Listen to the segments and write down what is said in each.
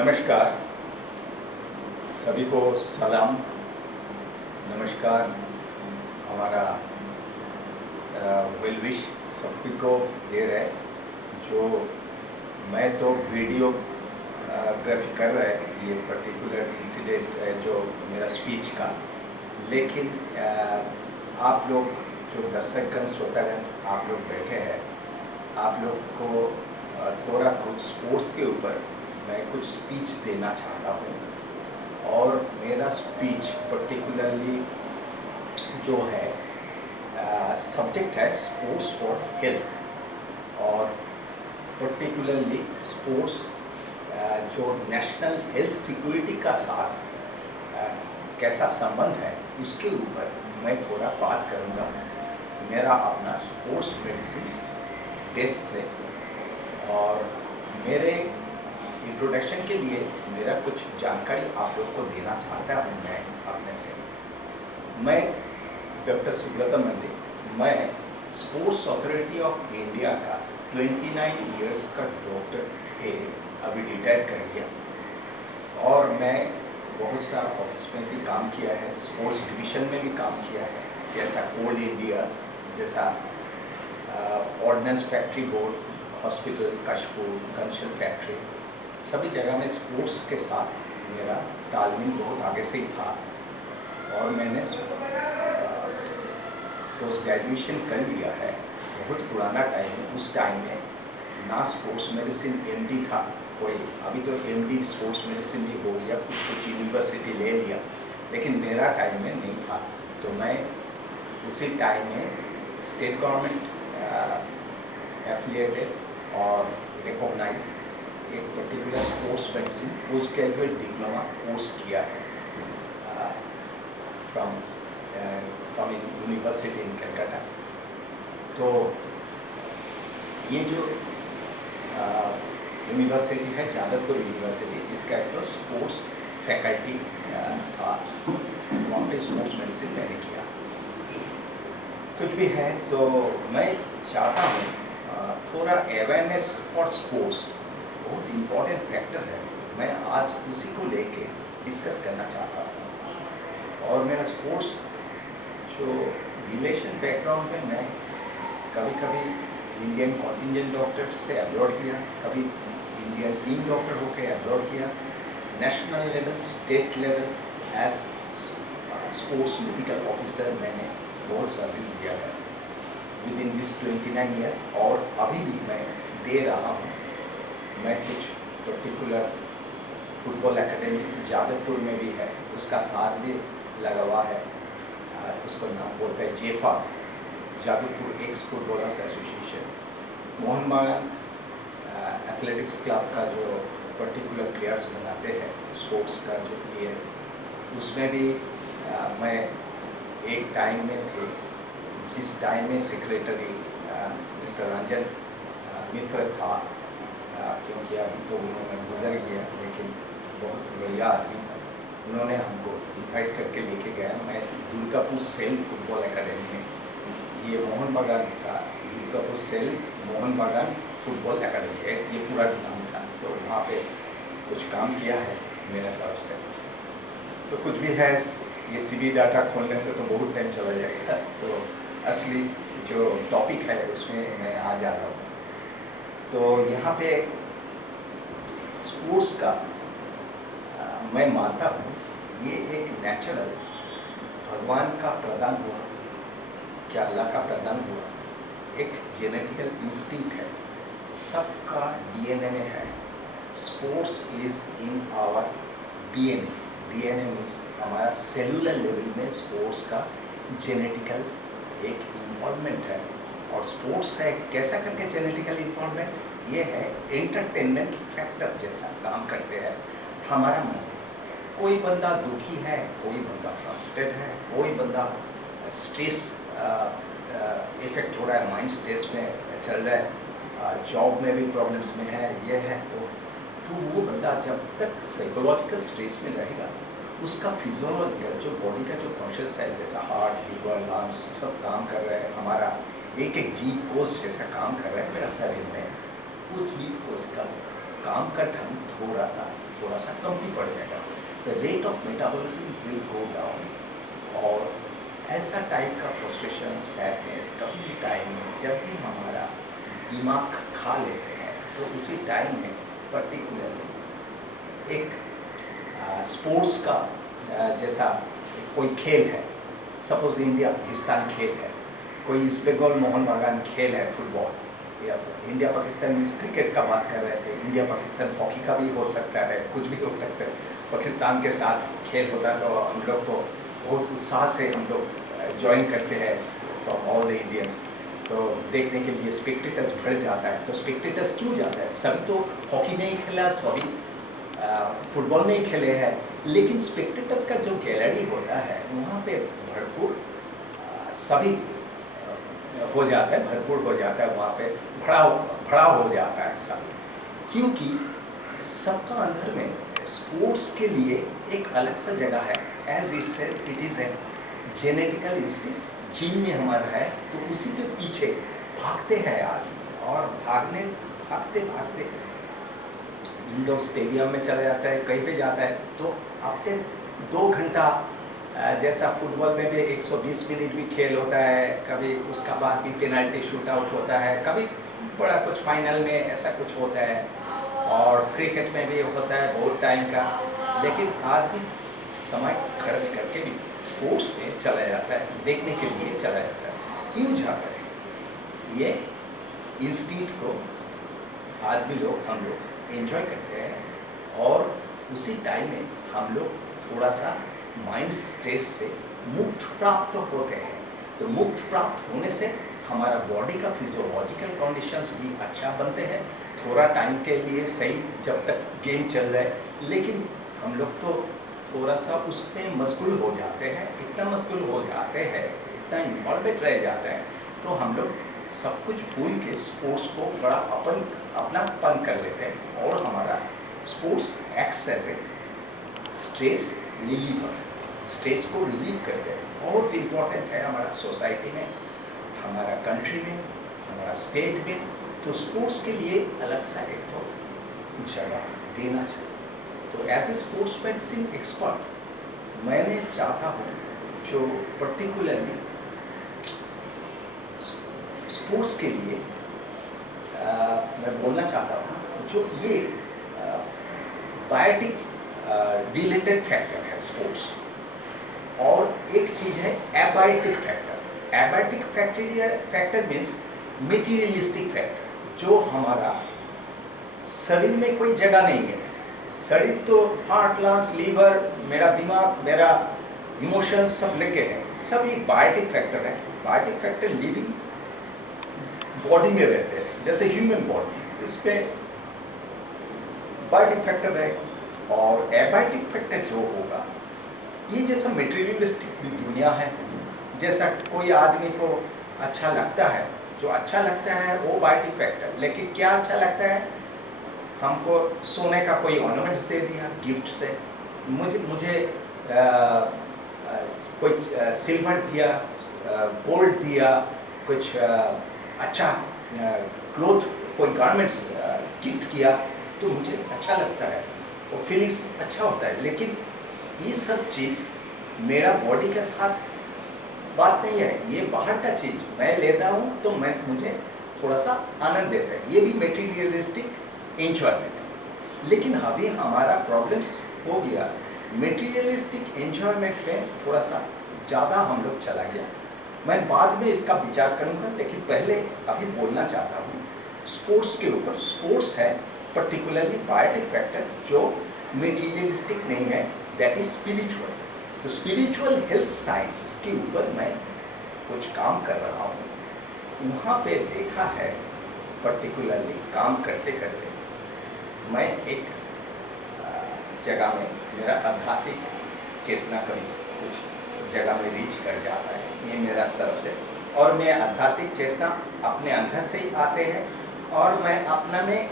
नमस्कार, सभी को सलाम। नमस्कार, हमारा वेल विश सभी को दे रहे। जो मैं तो वीडियो ग्राफी कर रहा है ये पर्टिकुलर इंसिडेंट है जो मेरा स्पीच का, लेकिन आप लोग जो दर्शकगण श्रोतागण आप लोग बैठे हैं, आप लोग को थोड़ा कुछ स्पोर्ट्स के ऊपर मैं कुछ स्पीच देना चाहता हूँ। और मेरा स्पीच पर्टिकुलरली जो है सब्जेक्ट है स्पोर्ट्स फॉर हेल्थ, और पर्टिकुलरली स्पोर्ट्स जो नेशनल हेल्थ सिक्योरिटी का साथ कैसा संबंध है उसके ऊपर मैं थोड़ा बात करूँगा। मेरा अपना स्पोर्ट्स मेडिसिन टेस्ट से, और मेरे इंट्रोडक्शन के लिए मेरा कुछ जानकारी आप लोग को देना चाहता हूँ। मैं अपने से मैं डॉक्टर सुब्रत मल्लिक, मैं स्पोर्ट्स अथॉरिटी ऑफ इंडिया का 29 इयर्स का डॉक्टर थे, अभी रिटायर कर गया। और मैं बहुत सारा ऑफिस में भी काम किया है, स्पोर्ट्स डिवीज़न में भी काम किया है, जैसा कोल इंडिया, जैसा ordnance factory board, hospital Kashipur, कंशल फैक्ट्री, सभी जगह में स्पोर्ट्स के साथ मेरा तालमेल बहुत आगे से ही था। और मैंने पोस्ट ग्रेजुएशन कर लिया है बहुत पुराना टाइम है। उस टाइम में ना स्पोर्ट्स मेडिसिन एमडी था कोई, अभी तो एमडी स्पोर्ट्स मेडिसिन भी हो गया, कुछ यूनिवर्सिटी ले लिया, लेकिन मेरा टाइम में नहीं था। तो मैं उसी टाइम में स्टेट गवर्नमेंट एफिलिएटेड और रिकॉग्नाइज एक particular sports medicine post graduate diploma course किया है फ्रॉम यूनिवर्सिटी इन कलकत्ता। तो ये जो यूनिवर्सिटी है जादवपुर यूनिवर्सिटी, इसका एक तो स्पोर्ट्स फैकल्टी था, वहाँ पे स्पोर्ट्स मेडिसिन मैंने किया। कुछ भी है तो मैं चाहता हूँ थोड़ा अवेयरनेस फॉर स्पोर्ट्स बहुत इम्पोर्टेंट फैक्टर है, मैं आज उसी को लेके डिस्कस करना चाहता हूँ। और मेरा स्पोर्ट्स जो रिलेशन बैकग्राउंड में, मैं कभी कभी इंडियन कॉन्टिजेंट डॉक्टर से अब्रॉड किया, कभी इंडियन टीम डॉक्टर होकर अब्रॉड किया, national level, state level as sports medical officer मैंने बहुत सर्विस दिया है विद इन दिस 29 ईयर्स, और अभी भी मैं दे रहा हूँ। मैं कुछ पर्टिकुलर फुटबॉल एकेडमी जादवपुर में भी है, उसका साथ भी लगा हुआ है, उसको नाम बोलते हैं जेफा, Jadavpur ex footballers association. Mohun Bagan athletics club का जो पर्टिकुलर प्लेयर्स बनाते हैं स्पोर्ट्स का जो प्लेयर, उसमें भी मैं एक टाइम में थे, जिस टाइम में सेक्रेटरी मिस्टर रंजन मित्र था, क्योंकि अभी तो उन्होंने गुजर गया, लेकिन बहुत बढ़िया आदमी था। उन्होंने हमको इनवाइट करके लेके गया। मैं दुर्गापुर सेल फुटबॉल एकेडमी में, ये मोहन बागान का दुर्गापुर सेल मोहन बागान फुटबॉल एकेडमी है, ये पूरा नाम था। तो वहाँ पे कुछ काम किया है मेरे तरफ से। तो कुछ भी है, ये CV डाटा खोलने से तो बहुत टाइम चला जाएगा, तो असली जो टॉपिक है उसमें मैं आ जा रहा हूँ। तो यहाँ पे स्पोर्ट्स का मैं मानता हूँ ये एक नेचुरल भगवान का प्रदान हुआ, क्या अल्लाह का प्रदान हुआ एक जेनेटिकल इंस्टिंक्ट है, सबका DNA में है। Sports is in our DNA, DNA means हमारा सेलुलर लेवल में स्पोर्ट्स का जेनेटिकल एक इन्वॉल्वमेंट है। और स्पोर्ट्स है कैसा करके जेनेटिकल इन्वॉल्वमेंट, ये है एंटरटेनमेंट फैक्टर जैसा काम करते हैं हमारा मन। कोई बंदा दुखी है, कोई बंदा फ्रस्ट्रेटेड है, कोई बंदा स्ट्रेस इफेक्ट हो रहा है, माइंड स्ट्रेस में चल रहा है, जॉब में भी प्रॉब्लम्स में है, ये है तो वो बंदा जब तक साइकोलॉजिकल स्ट्रेस में रहेगा, उसका फिजियोलॉजिकल जो बॉडी का जो फंक्शंस है, जैसा हार्ट, लीवर, लंग्स सब काम कर रहे हैं, हमारा एक एक जीव कोष जैसा काम कर रहा है मेरा शरीर में, वो जीव कोष का काम का ढंग थोड़ा सा कमती पड़ जाएगा। The rate of metabolism will go down. और ऐसा टाइप का फ्रस्ट्रेशन, सैडनेस कभी भी टाइम में जब भी हमारा दिमाग खा लेते हैं तो उसी टाइम में पर्टिकुलरली एक स्पोर्ट्स का जैसा कोई खेल है, सपोज इंडिया पाकिस्तान खेल है, कोई ईस्ट बंगाल मोहन बागान खेल है फुटबॉल, या इंडिया पाकिस्तान में क्रिकेट का बात कर रहे थे, इंडिया पाकिस्तान हॉकी का भी हो सकता है, कुछ भी हो सकता है। पाकिस्तान के साथ खेल होता है तो हम लोग को बहुत उत्साह से हम लोग ज्वाइन करते हैं फ्रॉम ऑल द इंडियंस। तो देखने के लिए स्पेक्टेटर्स बढ़ जाता है। तो स्पेक्टेटर्स क्यों जाता है? सभी तो हॉकी नहीं खेला, सभी फुटबॉल नहीं खेले हैं, लेकिन स्पेक्टेटर का जो गैलरी होता है वहाँ पे भरपूर सभी हो जाता है, भरपूर हो जाता है, वहाँ पे भरा हो जाता है सब, क्योंकि सबका अंदर में स्पोर्ट्स के लिए एक अलग सा जगह है। As it is a genetical instinct, gene में हमारा है, तो उसी के पीछे भागते हैं आदमी, और भागते इंडोर स्टेडियम में चला जाता है, कहीं पे जाता है तो अपने 2 घंटा, जैसा फुटबॉल में भी 120 मिनट भी खेल होता है, कभी उसका बाद भी पेनल्टी शूट आउट होता है, कभी बड़ा कुछ फाइनल में ऐसा कुछ होता है, और क्रिकेट में भी होता है बहुत टाइम का, लेकिन आदमी समय खर्च करके भी स्पोर्ट्स में चला जाता है, देखने के लिए चला जाता है। क्यों जाता है? ये इंस्टिंक्ट को आदमी लोग, हम लोग एंजॉय करते हैं, और उसी टाइम में हम लोग थोड़ा सा माइंड स्ट्रेस से मुक्त प्राप्त होते हैं। तो मुक्त प्राप्त होने से हमारा बॉडी का फिजियोलॉजिकल कंडीशंस भी अच्छा बनते हैं, थोड़ा टाइम के लिए सही, जब तक गेम चल रहा है, लेकिन हम लोग तो थोड़ा सा उसमें मशगूल हो जाते हैं, इतना मशगूल हो जाते हैं, इतना इन्वॉल्वेड रह जाते हैं, तो हम लोग सब कुछ भूल के स्पोर्ट्स को बड़ा अपनापन कर लेते हैं, और हमारा sports acts as a stress reliever, stress को रिलीव करते हैं। बहुत इम्पोर्टेंट है हमारा सोसाइटी में, हमारा कंट्री में, हमारा स्टेट में, तो स्पोर्ट्स के लिए अलग सा एक तो जगह देना चाहिए। तो as a sports medicine expert मैंने चाहता हूँ जो पर्टिकुलरली स्पोर्ट्स के लिए मैं बोलना चाहता हूँ, जो ये बायोटिक रिलेटेड फैक्टर है स्पोर्ट्स, और एक चीज़ है abiotic factor. Abiotic factor means materialistic factor, जो हमारा शरीर में कोई जगह नहीं है। शरीर तो हार्ट, लंग्स, लीवर, मेरा दिमाग, मेरा इमोशंस सब लेके हैं, सभी बायोटिक फैक्टर है। बायोटिक फैक्टर लिविंग बॉडी में रहते हैं, जैसे ह्यूमन बॉडी, इस पे बायोटिक फैक्टर है। और एबायोटिक फैक्टर जो होगा, ये जैसा मटेरियलिस्टिक दुनिया है, जैसा कोई आदमी को अच्छा लगता है, जो अच्छा लगता है वो बायोटिक फैक्टर, लेकिन क्या अच्छा लगता है, हमको सोने का कोई ऑर्नामेंट्स दे दिया गिफ्ट से, मुझे कोई सिल्वर दिया, गोल्ड दिया, कुछ अच्छा क्लोथ, कोई गारमेंट्स गिफ्ट किया, तो मुझे अच्छा लगता है, वो फीलिंग्स अच्छा होता है। लेकिन ये सब चीज़ मेरा बॉडी के साथ बात नहीं है, ये बाहर का चीज़ मैं लेता हूँ तो मुझे थोड़ा सा आनंद देता है, ये भी मटेरियलिस्टिक एंजॉयमेंट। लेकिन अभी हमारा प्रॉब्लम्स हो गया मटेरियलिस्टिक एंजॉयमेंट में, थोड़ा सा ज़्यादा हम लोग चला गया। मैं बाद में इसका विचार करूँगा, लेकिन पहले अभी बोलना चाहता हूँ स्पोर्ट्स के ऊपर। स्पोर्ट्स है पर्टिकुलरली बायोटिक फैक्टर जो मटेरियलिस्टिक नहीं है, दैट इज स्पिरिचुअल। तो स्पिरिचुअल हेल्थ साइंस के ऊपर मैं कुछ काम कर रहा हूँ। वहाँ पे देखा है पर्टिकुलरली काम करते करते मैं एक जगह में, मेरा आध्यात्मिक चेतना कभी कुछ जगह में रीच कर जाता है, ये मेरा तरफ से, और मैं आध्यात्मिक चेतना अपने अंदर से ही आते हैं, और मैं अपना में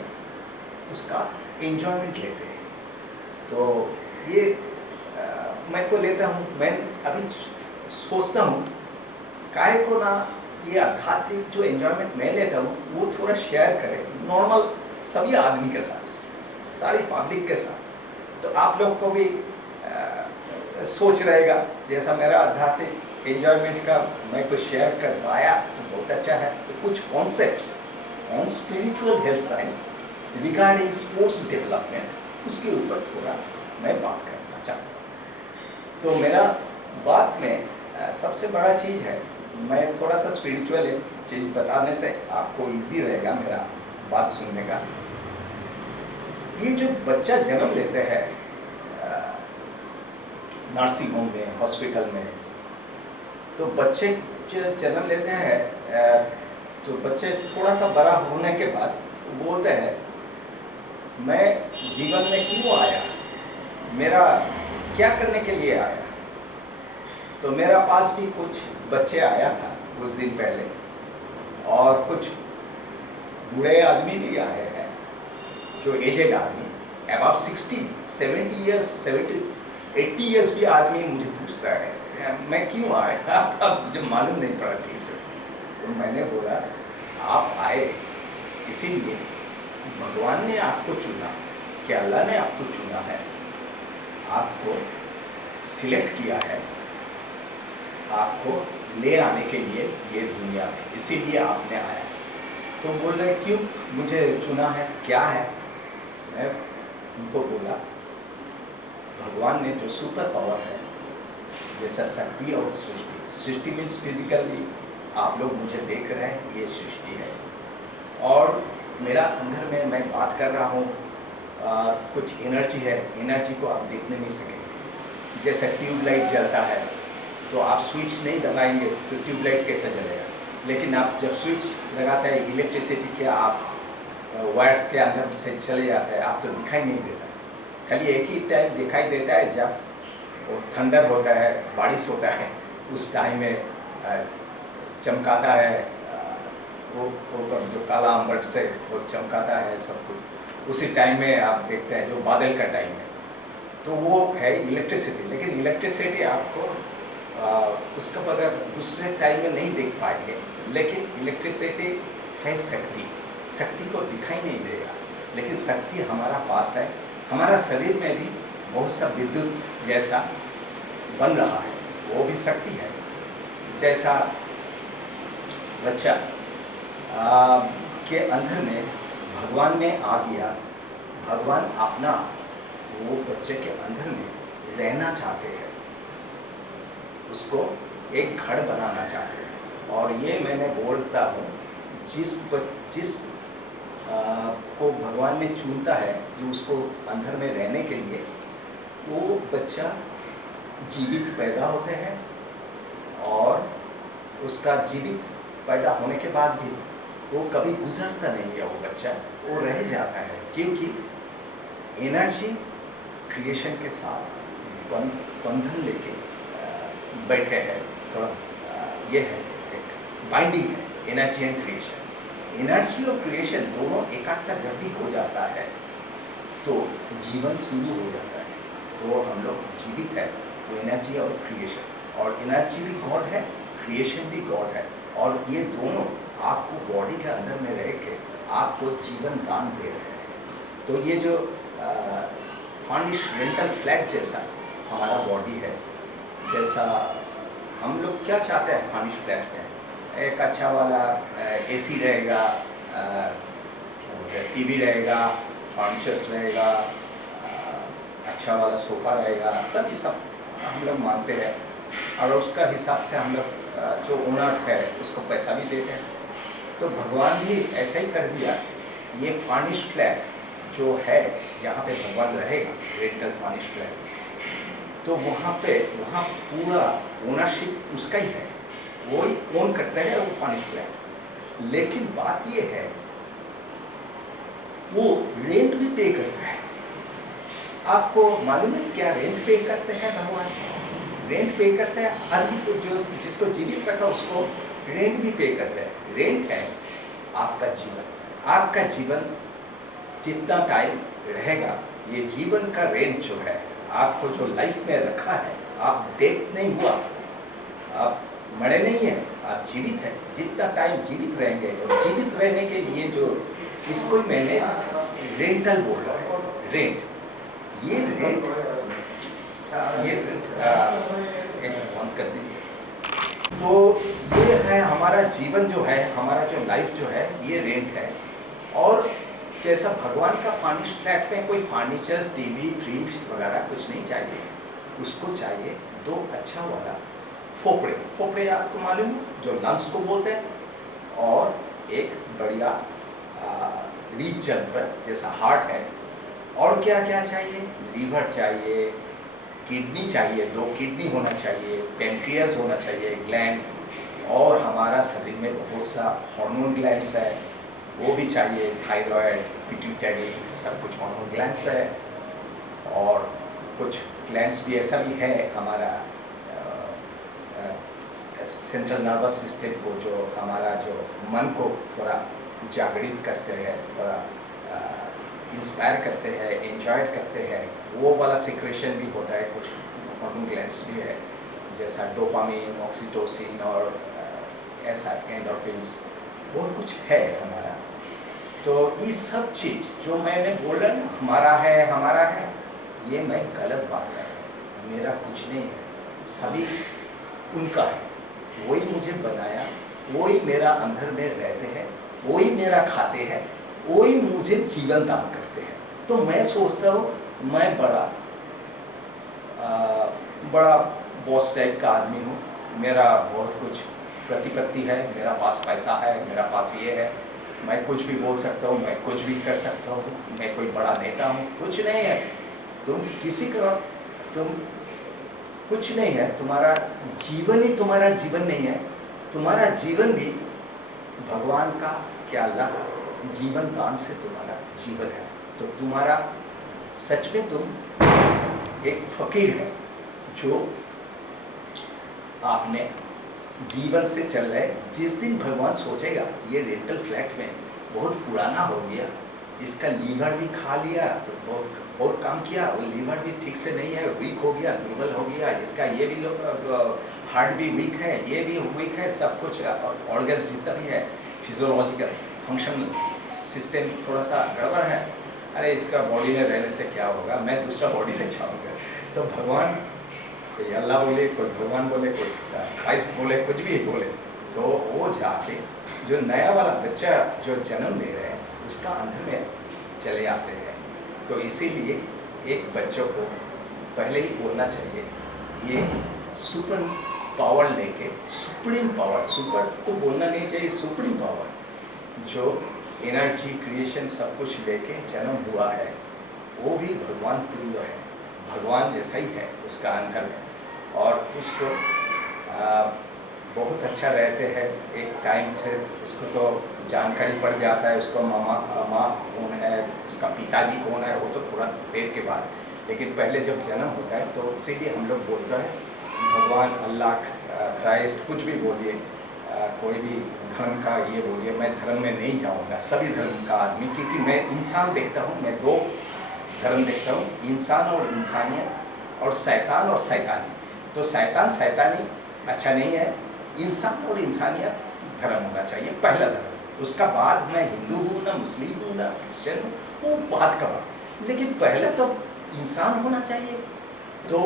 उसका एंजॉयमेंट लेते हैं। तो ये मैं तो लेता हूँ, मैं अभी सोचता हूँ काहे को ना ये आध्यात्मिक जो एंजॉयमेंट मैं लेता हूँ वो थोड़ा शेयर करें नॉर्मल सभी आदमी के साथ, सारी पब्लिक के साथ, तो आप लोग को भी सोच रहेगा जैसा मेरा आध्यात्मिक एंजॉयमेंट का मैं कुछ शेयर कर पाया तो बहुत अच्छा है। तो कुछ concepts on spiritual health science regarding sports development, उसके ऊपर थोड़ा मैं बात करना चाहता हूँ। तो मेरा बात में सबसे बड़ा चीज़ है, मैं थोड़ा सा स्पिरिचुअल चीज़ बताने से आपको इजी रहेगा मेरा बात सुनने का। ये जो बच्चा जन्म लेते हैं नर्सिंग होम में, हॉस्पिटल में, तो बच्चे जो जन्म लेते हैं तो बच्चे थोड़ा सा बड़ा होने के बाद बोलते हैं मैं जीवन में क्यों आया, मेरा क्या करने के लिए आया। तो मेरा पास भी कुछ बच्चे आया था कुछ दिन पहले, और कुछ बूढ़े आदमी भी आए हैं, जो एजेड आदमी अबाउट 60, 70 ईयर्स, 80 ईयर्स भी आदमी मुझे पूछता है मैं क्यों आया था, मुझे मालूम नहीं पड़ा ठीक से। तो मैंने बोला आप आए इसीलिए भगवान ने आपको चुना, कि अल्लाह ने आपको चुना है, आपको सिलेक्ट किया है, आपको ले आने के लिए ये दुनिया में, इसीलिए आपने आया। तो बोल रहे क्यों मुझे चुना है, क्या है। मैं उनको बोला भगवान ने जो सुपर पावर है, जैसा शक्ति और सृष्टि, सृष्टि मीन्स फिजिकली आप लोग मुझे देख रहे हैं, ये सृष्टि है, और मेरा अंदर में मैं बात कर रहा हूँ, कुछ एनर्जी है, एनर्जी को आप देखने नहीं सकेंगे। जैसे ट्यूबलाइट जलता है तो आप स्विच नहीं दबाएंगे तो ट्यूबलाइट कैसे जलेगा, लेकिन आप जब स्विच लगाते हैं इलेक्ट्रिसिटी के, आप वायर्स के अंदर से चले जाता है, आप तो दिखाई नहीं देता। खाली एक ही टाइम दिखाई देता है जब वो थंडर होता है, बारिश होता है, उस टाइम में चमकाता है, वो ऊपर जो काला अंबर से वो चमकाता है सब कुछ, उसी टाइम में आप देखते हैं जो बादल का टाइम है, तो वो है इलेक्ट्रिसिटी। लेकिन इलेक्ट्रिसिटी आपको उसका बगैर दूसरे टाइम में नहीं देख पाएंगे, लेकिन इलेक्ट्रिसिटी है शक्ति, शक्ति को दिखाई नहीं देगा, लेकिन शक्ति हमारा पास है। हमारा शरीर में भी बहुत सा विद्युत जैसा बन रहा है, वो भी शक्ति है। जैसा बच्चा के अंदर में भगवान ने आ गया, भगवान अपना वो बच्चे के अंदर में रहना चाहते हैं, उसको एक घर बनाना चाहते हैं। और ये मैंने बोलता हूँ जिस को भगवान ने चुनता है, जो उसको अंदर में रहने के लिए, वो बच्चा जीवित पैदा होते हैं, और उसका जीवित पैदा होने के बाद भी वो कभी गुजरता नहीं है, वो बच्चा वो रह जाता है, क्योंकि एनर्जी क्रिएशन के साथ बंधन लेके बैठे हैं। थोड़ा ये है, एक बाइंडिंग है एनर्जी एंड क्रिएशन। एनर्जी और क्रिएशन दोनों इकट्ठा जब भी हो जाता है तो जीवन शुरू हो जाता है। तो हम लोग जीवित है तो एनर्जी और क्रिएशन, और एनर्जी भी गॉड है, क्रिएशन भी गॉड है, और ये दोनों आपको बॉडी के अंदर में रह के आपको जीवन दान दे रहे हैं। तो ये जो फर्निश रेंटल फ्लैट जैसा हमारा बॉडी है, जैसा हम लोग क्या चाहते हैं फर्निश फ्लैट में, एक अच्छा वाला एसी रहेगा, टीवी रहेगा, फर्नीचर्स रहेगा, अच्छा वाला सोफ़ा रहेगा, सब ये सब हम लोग मानते हैं, और उसका हिसाब से हम लोग जो ओनर है उसको पैसा भी देते हैं। तो भगवान भी ऐसा ही कर दिया, ये फर्निश फ्लैट जो है यहाँ पे भगवान रहेगा, रेंटल फर्निश फ्लैट, तो वहाँ पूरा ओनरशिप उसका ही है, वो ही ओन करता है वो फर्निश फ्लैट। लेकिन बात ये है वो रेंट भी पे करता है। आपको मालूम है क्या रेंट पे करते हैं भगवान? रेंट पे करते हैं, आदमी को जो जिसको जीवित रखा उसको रेंट भी पे करते हैं। रेंट है आपका जीवन, आपका जीवन जितना टाइम रहेगा, ये जीवन का रेंट जो है आपको जो लाइफ में रखा है, आप डेथ नहीं हुआ, आप मरे नहीं हैं, आप जीवित हैं। जितना टाइम जीवित रहेंगे, और जीवित रहने के लिए जो इसको मैंने रेंटल बोल रहा है, रेंट। ये रेंट एक बंद कर दीजिए। तो ये है हमारा जीवन जो है, हमारा जो लाइफ जो है, ये रेंट है। और जैसा भगवान का फर्निश्ड फ्लैट में कोई फर्नीचर्स, टीवी, फ्रिज वगैरह कुछ नहीं चाहिए, उसको चाहिए दो अच्छा वाला फोपड़े। फोपड़े आपको मालूम है, जो लंग्स को बोलते हैं, और एक बढ़िया रीच यंत्र जैसा हार्ट है। और क्या क्या चाहिए? लीवर चाहिए, किडनी चाहिए, 2 किडनी होना चाहिए, पेनक्रियास होना चाहिए, ग्लैंड, और हमारा शरीर में बहुत सा हार्मोन ग्लैंड्स है, वो भी चाहिए, थायराइड, पिट्यूटरी, सब कुछ हार्मोन ग्लैंड्स है। और कुछ ग्लैंड्स भी ऐसा भी है हमारा सेंट्रल नर्वस सिस्टम को, जो हमारा जो मन को थोड़ा जागृत करते हैं, थोड़ा इंस्पायर करते हैं, एंजॉय करते हैं, वो वाला सिक्रेशन भी होता है। कुछ हार्मोन ग्लैंड्स भी है, जैसा डोपामिन, ऑक्सीटोसिन और ऐसा एंडोर्फिन्स, बहुत कुछ है हमारा। तो ये सब चीज़ जो मैंने बोला ना, हमारा है, ये मैं गलत बात कर रहा हूँ। मेरा कुछ नहीं है, सभी उनका है। वही मुझे बनाया, वही मेरा अंदर में रहते हैं, वही मेरा खाते हैं, वही मुझे जीवन दान करते हैं। तो मैं सोचता हूँ मैं बड़ा बॉस टाइप का आदमी हूँ, मेरा बहुत कुछ प्रतिपत्ति है, मेरा पास पैसा है, मेरा पास ये है, मैं कुछ भी बोल सकता हूँ, मैं कुछ भी कर सकता हूँ, मैं कोई बड़ा नेता हूँ। कुछ नहीं है, तुम कुछ नहीं है, तुम्हारा जीवन ही तुम्हारा जीवन नहीं है। तुम्हारा जीवन भी भगवान का, क्या अल्लाह का जीवन दान से तुम्हारा जीवन है। तो तुम्हारा सच में तुम एक फकीर है, जो आपने जीवन से चल रहे। जिस दिन भगवान सोचेगा ये रेंटल फ्लैट में बहुत पुराना हो गया, इसका लीवर भी खा लिया, बहुत काम किया, वो लीवर भी ठीक से नहीं है, वीक हो गया, दुर्बल हो गया, इसका ये भी हार्ट भी वीक है, ये भी वीक है, सब कुछ ऑर्गन्स जितना भी है, फिजियोलॉजिकल फंक्शनल सिस्टम थोड़ा सा गड़बड़ है। अरे इसका बॉडी में रहने से क्या होगा, मैं दूसरा बॉडी ले जाऊँगा। तो भगवान, कोई अल्लाह बोले, कोई भगवान बोले, कोई क्राइस्ट बोले, कुछ भी बोले, तो वो जाके जो नया वाला बच्चा जो जन्म ले रहे हैं, उसका अंदर में चले आते हैं। तो इसीलिए एक बच्चों को पहले ही बोलना चाहिए, ये सुपर पावर लेके, सुप्रीम पावर, सुपर तो बोलना नहीं चाहिए, सुप्रीम पावर जो एनर्जी, क्रिएशन सब कुछ लेके जन्म हुआ है, वो भी भगवान तुल्य है, भगवान जैसा ही है उसका अंदर में। और उसको बहुत अच्छा रहते हैं। एक टाइम से उसको तो जानकारी पड़ जाता है, उसको माँ कौन है, उसका पिताजी कौन है, वो तो थोड़ा देर के बाद। लेकिन पहले जब जन्म होता है तो इसीलिए हम लोग बोलते हैं भगवान, अल्लाह, क्राइस्ट, कुछ भी बोलिए, कोई भी धर्म का ये बोलिए, मैं धर्म में नहीं जाऊंगा, सभी धर्म का आदमी, क्योंकि मैं इंसान देखता हूँ, मैं 2 धर्म देखता हूँ, इंसान और इंसानियत, और शैतान और शैतानी। तो शैतान शैतानी अच्छा नहीं है, इंसान और इंसानियत धर्म होना चाहिए, पहला धर्म। उसका बाद मैं हिंदू हूँ, ना मुस्लिम हूँ, ना क्रिश्चियन हूँ, वो बात का बात, लेकिन पहले तो इंसान होना चाहिए। तो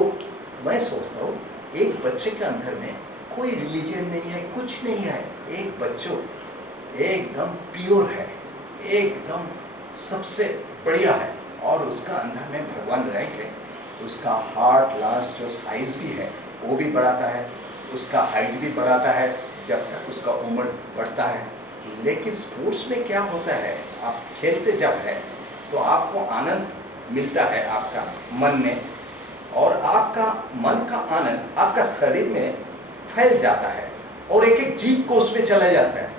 मैं सोचता हूँ एक बच्चे के अंदर में कोई रिलीजन नहीं है, कुछ नहीं है, एक बच्चों एकदम प्योर है, एकदम सबसे बढ़िया है, और उसका अंदर में भगवान रह के उसका हार्ट, लंग्स जो साइज भी है वो भी बढ़ाता है, उसका हाइट भी बढ़ाता है जब तक उसका उम्र बढ़ता है। लेकिन स्पोर्ट्स में क्या होता है, आप खेलते जब है तो आपको आनंद मिलता है आपका मन में, और आपका मन का आनंद आपका शरीर में फैल जाता है, और एक एक जीव कोष में चला जाता है।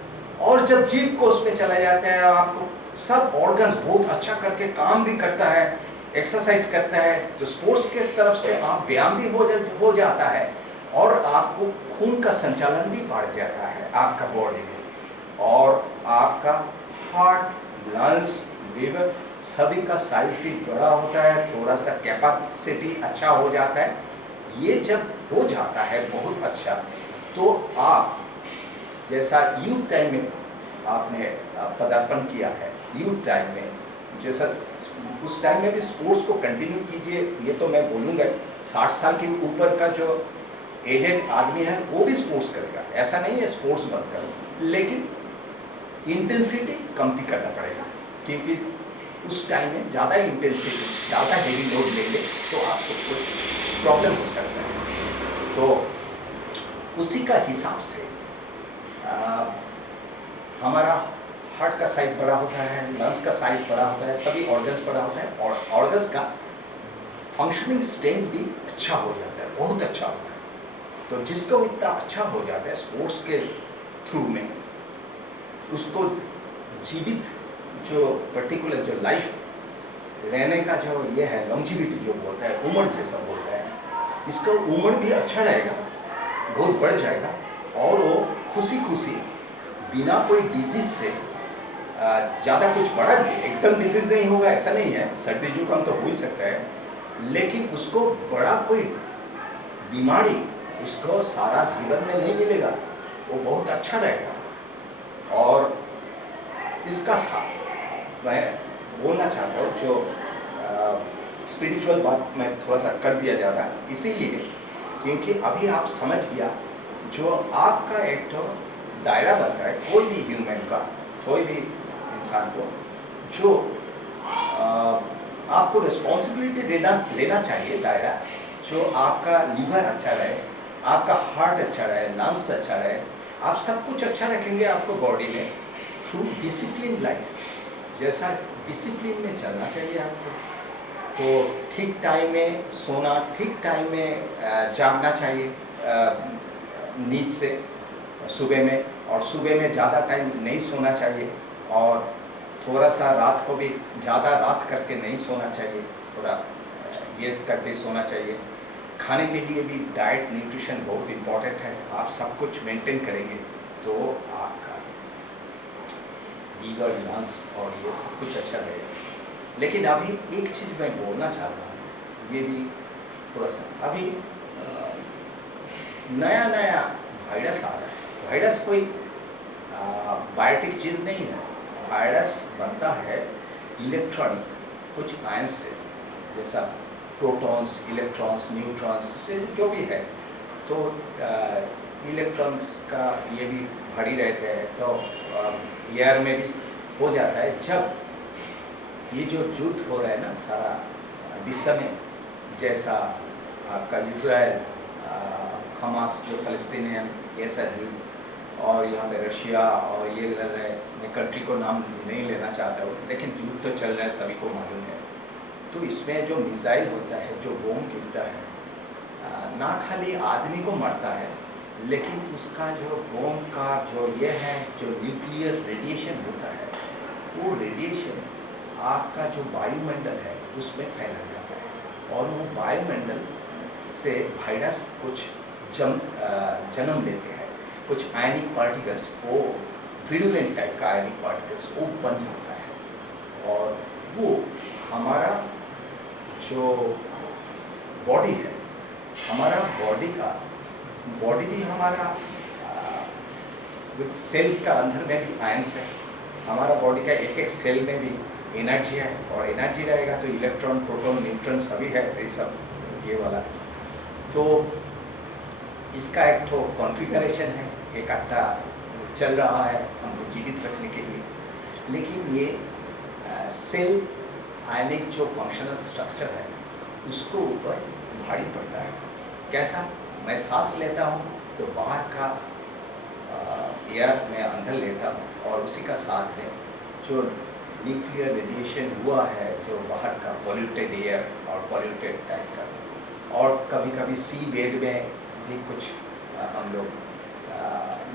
और जब जीव कोष में चला जाता है, आपको सब ऑर्गन्स बहुत अच्छा करके काम भी करता है, एक्सरसाइज करता है, तो स्पोर्ट्स के तरफ से आप व्यायाम भी हो जाता है, और आपको खून का संचालन भी बढ़ जाता है आपका बॉडी में, और आपका हार्ट, लंग्स, लीवर सभी का साइज भी बड़ा होता है, थोड़ा सा कैपेसिटी अच्छा हो जाता है। ये जब हो जाता है बहुत अच्छा, तो आप जैसा यूथ टाइम में आपने पदार्पण किया है, यूथ टाइम में जैसा उस टाइम में भी स्पोर्ट्स को कंटिन्यू कीजिए, ये तो मैं बोलूँगा 60 साल के ऊपर का जो एजेड आदमी है वो भी स्पोर्ट्स करेगा, ऐसा नहीं है स्पोर्ट्स बंद करो, लेकिन इंटेंसिटी कमती करना पड़ेगा, क्योंकि उस टाइम में ज़्यादा इंटेंसिटी, ज़्यादा हेवी लोड लेंगे तो आपको कुछ प्रॉब्लम हो सकता है। तो उसी का हिसाब से हमारा हार्ट का साइज बड़ा होता है, लंग्स का साइज बड़ा होता है, सभी ऑर्गन्स बड़ा होता है, और ऑर्गन्स का फंक्शनिंग स्ट्रेंथ भी अच्छा हो जाता है, बहुत अच्छा होता है। तो जिसको इतना अच्छा हो जाता है स्पोर्ट्स के थ्रू में, उसको जीवित जो पर्टिकुलर जो लाइफ रहने का जो ये है लॉन्जिविटी जो बोलता है, उम्र जैसा बोलता है, इसका उम्र भी अच्छा रहेगा, बहुत बढ़ जाएगा, और वो खुशी खुशी बिना कोई डिजीज से ज़्यादा कुछ बड़ा भी एकदम डिजीज नहीं होगा, ऐसा नहीं है, सर्दी जुकाम तो हो ही सकता है, लेकिन उसको बड़ा कोई बीमारी उसको सारा जीवन में नहीं मिलेगा, वो बहुत अच्छा रहेगा। और इसका साथ मैं बोलना चाहता हूँ, जो स्पिरिचुअल बात में थोड़ा सा कर दिया जाता है, इसीलिए क्योंकि अभी आप समझ गया जो आपका एक तो दायरा बनता है कोई भी ह्यूमन का, कोई भी इंसान को, जो आपको रिस्पॉन्सिबिलिटी लेना चाहिए दायरा, जो आपका लीवर अच्छा रहे, आपका हार्ट अच्छा रहे, लंग्स अच्छा रहे, आप सब कुछ अच्छा रखेंगे आपको बॉडी में थ्रू डिसिप्लिन लाइफ, जैसा डिसिप्लिन में चलना चाहिए आपको। तो ठीक टाइम में सोना, ठीक टाइम में जागना चाहिए नींद से सुबह में, और सुबह में ज़्यादा टाइम नहीं सोना चाहिए, और थोड़ा सा रात को भी ज़्यादा रात करके नहीं सोना चाहिए, थोड़ा ये करके सोना चाहिए। खाने के लिए भी डाइट न्यूट्रिशन बहुत इम्पॉर्टेंट है, आप सब कुछ मेंटेन करेंगे तो आपका लीवर, लंग्स और ये सब कुछ अच्छा रहेगा। लेकिन अभी एक चीज़ मैं बोलना चाहता हूँ, ये भी थोड़ा सा, अभी नया नया वायरस आ रहा है। वायरस कोई बायोटिक चीज़ नहीं है, वायरस बनता है इलेक्ट्रॉनिक कुछ आयन से, जैसा प्रोटॉन्स, इलेक्ट्रॉन्स, न्यूट्रॉन्स से जो भी है। तो इलेक्ट्रॉन्स का ये भी भरी रहते हैं, तो एयर में भी हो जाता है। जब ये जो युद्ध हो रहा है ना सारा विश्व में, जैसा आपका इजराइल हमास जो फलस्तीनियन ऐसा युद्ध, और यहाँ पे रशिया और ये लड़ रहे हैं, मैं कंट्री को नाम नहीं लेना चाहता हूँ, लेकिन युद्ध तो चल रहा है, सभी को मालूम है। तो इसमें जो मिसाइल होता है, जो बम गिरता है, ना खाली आदमी को मरता है, लेकिन उसका जो बम का जो ये है, जो न्यूक्लियर रेडिएशन होता है, वो रेडिएशन आपका जो वायुमंडल है उसमें फैला जाता है, और वो वायुमंडल से वायरस कुछ जन्म लेते हैं, कुछ आयनिक पार्टिकल्स, वो विरुलेंट टाइप का आयनिक पार्टिकल्स वो बन जाता है, और वो हमारा जो बॉडी है, हमारा बॉडी भी हमारा विद सेल का अंदर में भी आयंस है, हमारा बॉडी का एक एक सेल में भी एनर्जी है, और एनर्जी रहेगा तो इलेक्ट्रॉन, प्रोटॉन, न्यूट्रॉन सभी है, ये सब ये वाला। तो इसका एक तो कॉन्फ़िगरेशन है, एक अट्टा चल रहा है हमको जीवित रखने के लिए, लेकिन ये सेल आयनिक जो फंक्शनल स्ट्रक्चर है उसको ऊपर भारी पड़ता है। कैसा? मैं सांस लेता हूँ तो बाहर का एयर मैं अंदर लेता हूँ, और उसी का साथ में जो न्यूक्लियर रेडिएशन हुआ है, जो बाहर का पॉल्यूटेड एयर और पॉल्यूटेड टाइप का, और कभी कभी सी बेड में भी कुछ हम लोग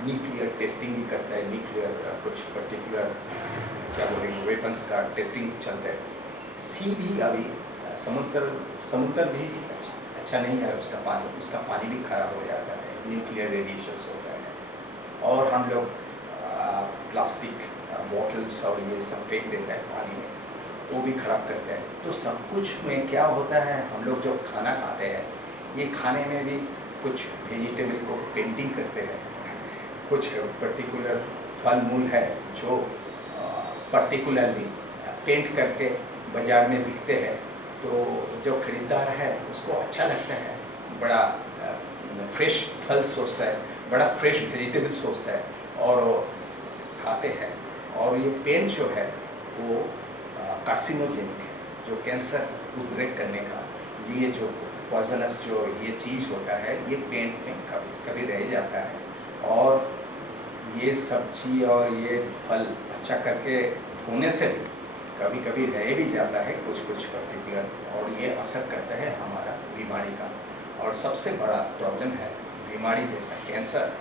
न्यूक्लियर टेस्टिंग भी करते हैं, न्यूक्लियर कुछ पर्टिकुलर क्या बोलेंगे वेपन्स का टेस्टिंग चलता है। सी भी अभी समुद्र भी अच्छा नहीं है, उसका पानी भी खराब हो जाता है, न्यूक्लियर रेडिएशंस होता है, और हम लोग प्लास्टिक बॉटल्स और ये सब फेंक देते हैं पानी में, वो भी खराब करते हैं। तो सब कुछ में क्या होता है, हम लोग जो खाना खाते हैं, ये खाने में भी कुछ वेजिटेबल को पेंटिंग करते हैं, कुछ पर्टिकुलर फल मूल है जो पर्टिकुलरली पेंट करके बाज़ार में बिकते हैं, तो जो खरीदार है उसको अच्छा लगता है, बड़ा फ्रेश फल सोचता है, बड़ा फ्रेश वेजिटेबल सोचता है और वो खाते हैं। और ये पेंट जो है वो कार्सिनोजेनिक है, जो कैंसर उद्रेक करने का लिए जो पॉइजनस जो ये चीज़ होता है ये पेंट में कभी कभी रह जाता है। और ये सब्जी और ये फल अच्छा करके धोने से भी कभी कभी रह भी जाता है कुछ कुछ पर्टिकुलर, और ये असर करता है हमारा बीमारी का। और सबसे बड़ा प्रॉब्लम है बीमारी जैसा कैंसर,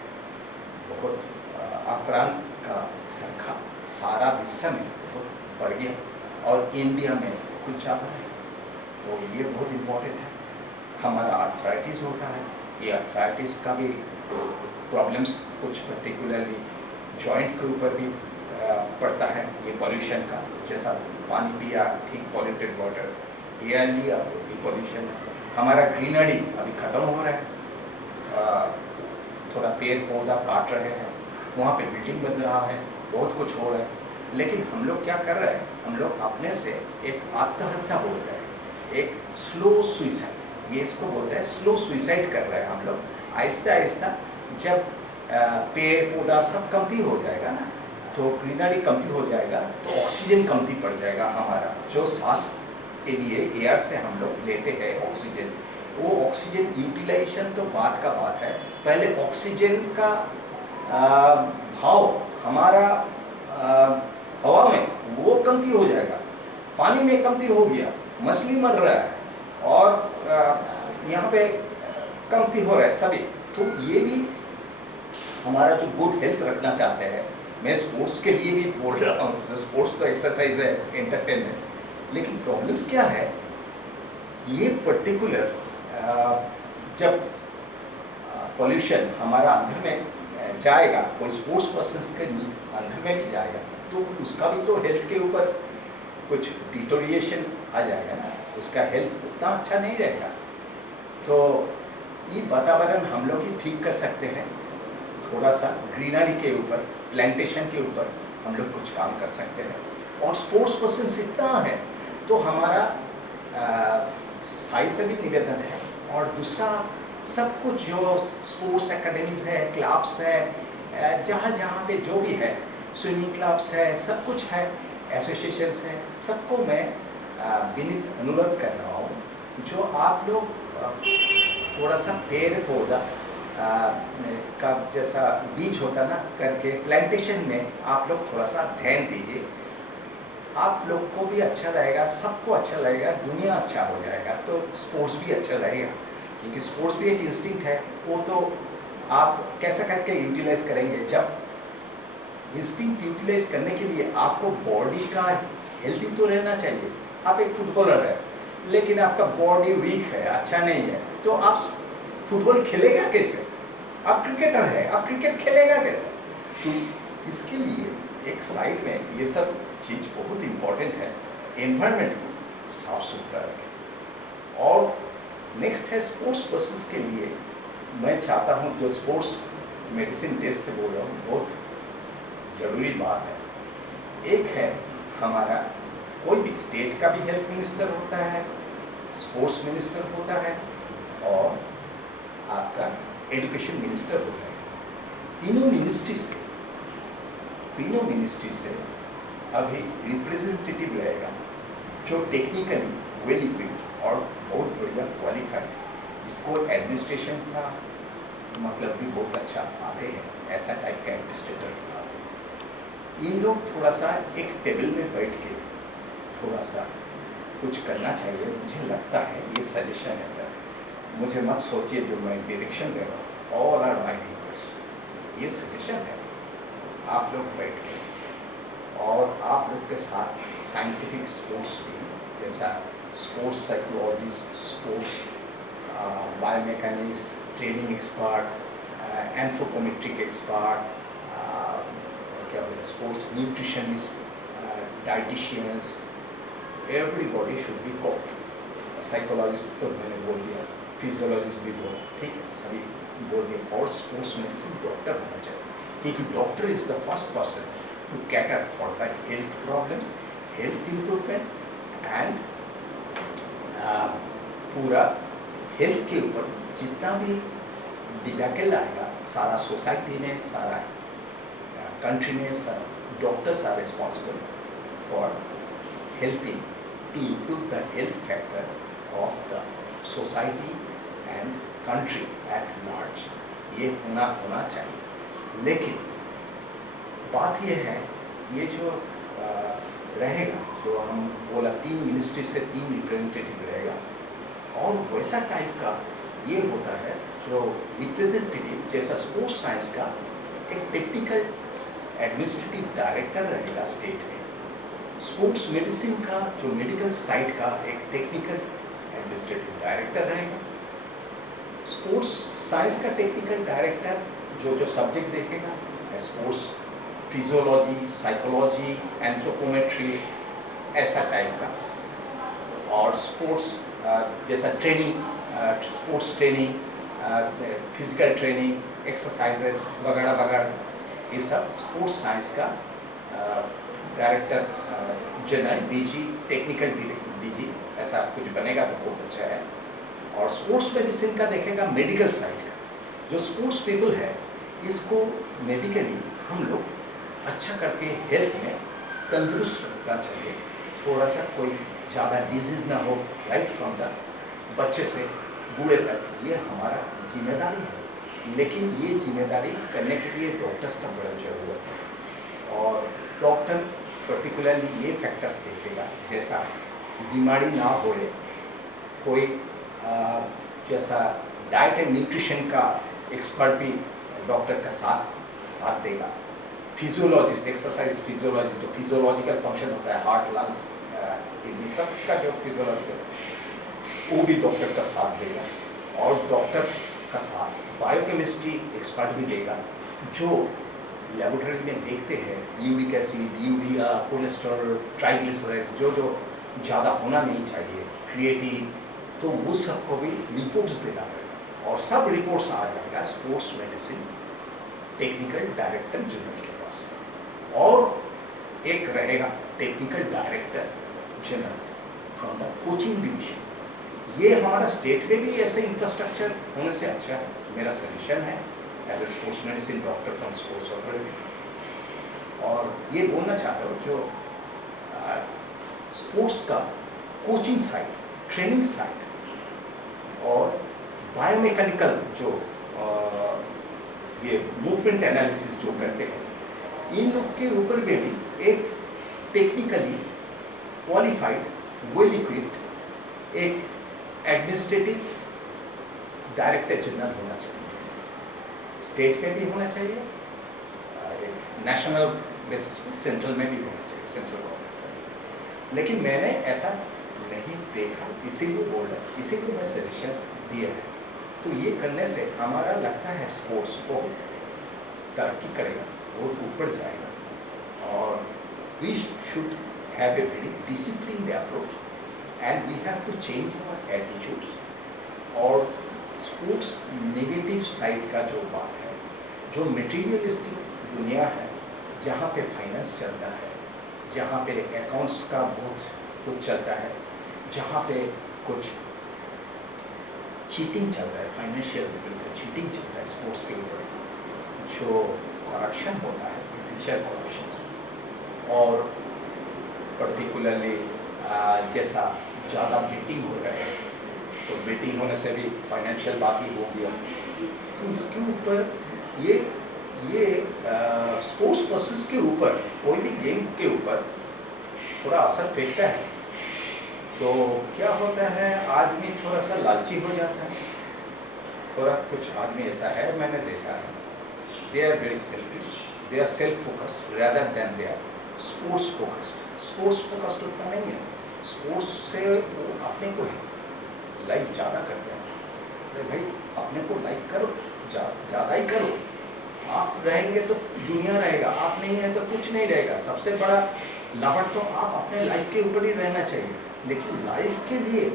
बहुत आक्रांत का संख्या सारा विश्व में बहुत बढ़ गया और इंडिया में बहुत ज़्यादा है। तो ये बहुत इम्पोर्टेंट है। हमारा आर्थराइटिस होता है, ये आर्थराइटिस का भी प्रॉब्लम्स कुछ पर्टिकुलरली जॉइंट के ऊपर भी पड़ता है। ये पॉल्यूशन का, जैसा पानी पिया ठीक पॉल्यूटेड वाटर, एयर लिया वो भी पॉल्यूशन है। हमारा ग्रीनरी अभी ख़त्म हो रहा है, थोड़ा पेड़ पौधा काट रहे हैं, वहाँ पे बिल्डिंग बन रहा है, बहुत कुछ हो रहा है। लेकिन हम लोग क्या कर रहे हैं, हम लोग अपने से एक आत्महत्या बोल रहे हैं, एक स्लो सुइसाइड, ये इसको बोलते हैं स्लो सुइसाइड कर रहे हैं हम लोग। आहिस्ता आहिस्ता जब पेड़ पौधा सब कमती हो जाएगा ना, तो ग्रीनरी कमती हो जाएगा, तो ऑक्सीजन कमती पड़ जाएगा हमारा, जो सांस के लिए एयर से हम लोग लेते हैं ऑक्सीजन, वो ऑक्सीजन यूटिलाइजेशन तो बात का बात है। पहले ऑक्सीजन का भाव हमारा हवा में वो कमती हो जाएगा, पानी में कमती हो गया, मछली मर रहा है और यहाँ पे कमती हो रहा है सभी। तो ये भी हमारा जो गुड हेल्थ रखना चाहते हैं, मैं स्पोर्ट्स के लिए भी बोल रहा हूँ, स्पोर्ट्स तो एक्सरसाइज है, एंटरटेनमेंट। लेकिन प्रॉब्लम्स क्या है, ये पर्टिकुलर जब पोल्यूशन हमारा अंदर में जाएगा, कोई स्पोर्ट्स पर्सन के अंदर में भी जाएगा, तो उसका भी तो हेल्थ के ऊपर कुछ डिटोरिएशन आ जाएगा ना, उसका हेल्थ उतना अच्छा नहीं रहेगा। तो ये वातावरण हम लोग ही ठीक कर सकते हैं, थोड़ा सा ग्रीनरी के ऊपर, प्लांटेशन के ऊपर हम लोग कुछ काम कर सकते हैं। और स्पोर्ट्स पर्सन इतना है तो हमारा साई से भी निवेदन है, और दूसरा सब कुछ जो स्पोर्ट्स एकेडमीज है, क्लब्स है, जहाँ जहाँ पे जो भी है, स्विमिंग क्लब्स है, सब कुछ है, एसोसिएशंस है, सबको मैं विनीत अनुरोध कर रहा हूँ, जो आप लोग थोड़ा सा पेड़ पौधा का जैसा बीज होता ना करके प्लांटेशन में आप लोग थोड़ा सा ध्यान दीजिए। आप लोग को भी अच्छा लगेगा, सबको अच्छा लगेगा, दुनिया अच्छा हो जाएगा, तो स्पोर्ट्स भी अच्छा लगेगा। क्योंकि स्पोर्ट्स भी एक इंस्टिंक्ट है, वो तो आप कैसा करके यूटिलाइज करेंगे। जब इंस्टिंक्ट यूटिलाइज करने के लिए आपको बॉडी का हेल्दी तो रहना चाहिए। आप एक फुटबॉलर है लेकिन आपका बॉडी वीक है, अच्छा नहीं है, तो आप फुटबॉल खेलेगा कैसे? आप क्रिकेटर है, आप क्रिकेट खेलेगा कैसे? तो इसके लिए एक साइड में ये सब चीज़ बहुत इम्पोर्टेंट है, एनवायरनमेंट को साफ सुथरा रखें। और नेक्स्ट है स्पोर्ट्स पर्सन्स के लिए मैं चाहता हूँ, जो स्पोर्ट्स मेडिसिन डेज से बोल रहा हूँ, बहुत ज़रूरी बात है। एक है हमारा, कोई भी स्टेट का भी हेल्थ मिनिस्टर होता है, स्पोर्ट्स मिनिस्टर होता है और आपका एजुकेशन मिनिस्टर होता है। तीनों मिनिस्ट्री से अभी रिप्रेजेंटेटिव रहेगा जो टेक्निकली वेल इक्विप्ड और बहुत बढ़िया क्वालिफाइड, जिसको एडमिनिस्ट्रेशन का मतलब भी बहुत अच्छा आते हैं, ऐसा टाइप का एडमिनिस्ट्रेटर। इन लोग थोड़ा सा एक टेबल में बैठ के थोड़ा सा कुछ करना चाहिए, मुझे लगता है। ये सजेशन है, मुझे मत सोचिए जो मैं डायरेक्शन दे रहा हूँ, ऑल आर माय रिक्वेस्ट, ये सजेशन है। आप लोग बैठ के और आप लोग के साथ साइंटिफिक स्पोर्ट्स टीम, जैसा sports psychologist, sports biomechanics, training expert, anthropometric expert, क्या बोले, sports nutritionist, dietitians, everybody should be called. Psychologist तो मैंने बोल दिया, फिजियोलॉजिस्ट भी बोल, ठीक है, सभी बोल दिया। और स्पोर्ट्स मेडिसिन डॉक्टर होना चाहिए, क्योंकि doctor is the first person to cater for the health problems, health improvement and पूरा हेल्थ के ऊपर जितना भी डिबैकल आएगा, सारा सोसाइटी में, सारा कंट्री में, doctors are responsible for helping to improve the health factor of the society and country at large. ये होना चाहिए। लेकिन बात ये है, ये जो रहेगा, जो हम बोला 3 मिनिस्ट्री से 3 रिप्रेजेंटेटिव रहेगा, और वैसा टाइप का ये होता है जो रिप्रेजेंटेटिव जैसा स्पोर्ट्स साइंस का एक टेक्निकल एडमिनिस्ट्रेटिव डायरेक्टर रहेगा स्टेट में, स्पोर्ट्स मेडिसिन का जो मेडिकल साइड का एक टेक्निकल एडमिनिस्ट्रेटिव डायरेक्टर रहेगा, स्पोर्ट्स साइंस का टेक्निकल डायरेक्टर जो सब्जेक्ट देखेगा, स्पोर्ट्स फिजियोलॉजी, साइकोलॉजी, एंथ्रोपोमेट्री, ऐसा टाइप का, और स्पोर्ट्स जैसा training, sports training, physical training, exercises वगैरह वगैरह, ये सब स्पोर्ट्स साइंस का director general, DG, technical DG, ऐसा कुछ बनेगा तो बहुत अच्छा है। और स्पोर्ट्स मेडिसिन का देखेगा मेडिकल साइड का, जो स्पोर्ट्स पीपल है इसको मेडिकली हम लोग अच्छा करके हेल्थ में तंदुरुस्त रखना चाहिए, थोड़ा सा कोई ज़्यादा डिजीज़ ना हो, राइट फ्रॉम द बच्चे से बूढ़े तक, ये हमारा जिम्मेदारी है। लेकिन ये जिम्मेदारी करने के लिए डॉक्टर्स का बड़ा ज़रूरत है, और डॉक्टर पर्टिकुलरली ये फैक्टर्स देखेगा, जैसा बीमारी ना होए, कोई जैसा डाइट एंड न्यूट्रिशन का एक्सपर्ट भी डॉक्टर का साथ देगा, फिजियोलॉजिस्ट, एक्सरसाइज फिजियोलॉजिस्ट, जो फिजियोलॉजिकल फंक्शन होता है, हार्ट, लंग्स, किडनी, सब का जो फिजियोलॉजिकल, वो भी डॉक्टर का साथ देगा, और डॉक्टर का साथ बायोकेमिस्ट्री एक्सपर्ट भी देगा, जो लेबोरेटरी में देखते हैं uric acid, urea, cholesterol, triglycerides, जो ज़्यादा होना नहीं चाहिए, क्रिएटिन, तो वो सबको भी रिपोर्ट्स देना पड़ेगा, और सब रिपोर्ट्स आ जाएगा sports medicine technical director general के पास, और एक रहेगा technical director general from the coaching division. ये हमारा स्टेट में भी ऐसे इंफ्रास्ट्रक्चर होने से अच्छा है, मेरा सजेशन है as a sports medicine doctor from sports authority. और ये बोलना चाहता हूँ, जो स्पोर्ट्स का कोचिंग साइड, ट्रेनिंग साइड, और बायोमेकेनिकल जो ये मूवमेंट एनालिसिस जो करते हैं, इन लोग के ऊपर भी एक टेक्निकली क्वालिफाइड, वेल इक्विप्ड एक एडमिनिस्ट्रेटिव डायरेक्टर जनरल होना चाहिए, स्टेट में भी होना चाहिए, एक नेशनल बेसिस पे सेंट्रल में भी होना चाहिए, सेंट्रल गवर्नमेंट का। लेकिन मैंने ऐसा नहीं देखा, इसीलिए बोल रहा, इसीलिए मैं सजेशन दिया है। तो ये करने से हमारा लगता है स्पोर्ट्स बहुत तरक्की करेगा, बहुत ऊपर जाएगा, और we should have a very disciplined approach and we have to change our attitudes. और स्पोर्ट्स नेगेटिव साइड का जो बात है, जो मटेरियलिस्टिक दुनिया है, जहाँ पे फाइनेंस चलता है, जहाँ पे अकाउंट्स का बहुत कुछ चलता है, जहाँ पे कुछ चीटिंग चलता है, फाइनेंशियल लेवल का चीटिंग चलता है स्पोर्ट्स के ऊपर, जो करप्शन होता है, फाइनेंशियल करप्शंस, और पर्टिकुलरली जैसा ज़्यादा बेटिंग हो रहा है, तो बेटिंग होने से भी फाइनेंशियल बात ही हो गया, तो इसके ऊपर ये स्पोर्ट्स पर्सन्स के ऊपर, कोई भी गेम के ऊपर थोड़ा असर फेंकता है। तो क्या होता है, आदमी थोड़ा सा लालची हो जाता है, थोड़ा कुछ आदमी ऐसा है मैंने देखा है, they are very selfish, they are self focused rather than they are sports focused. Sports focused उतना नहीं है, स्पोर्ट्स से वो अपने को लाइक ज़्यादा करते हैं। अरे भाई अपने को लाइक करो, ज़्यादा ही करो, आप रहेंगे तो दुनिया रहेगा, आप नहीं है तो कुछ नहीं रहेगा। सबसे बड़ा लवर तो आप अपने लाइफ के ऊपर ही रहना चाहिए, लेकिन लाइफ के लिए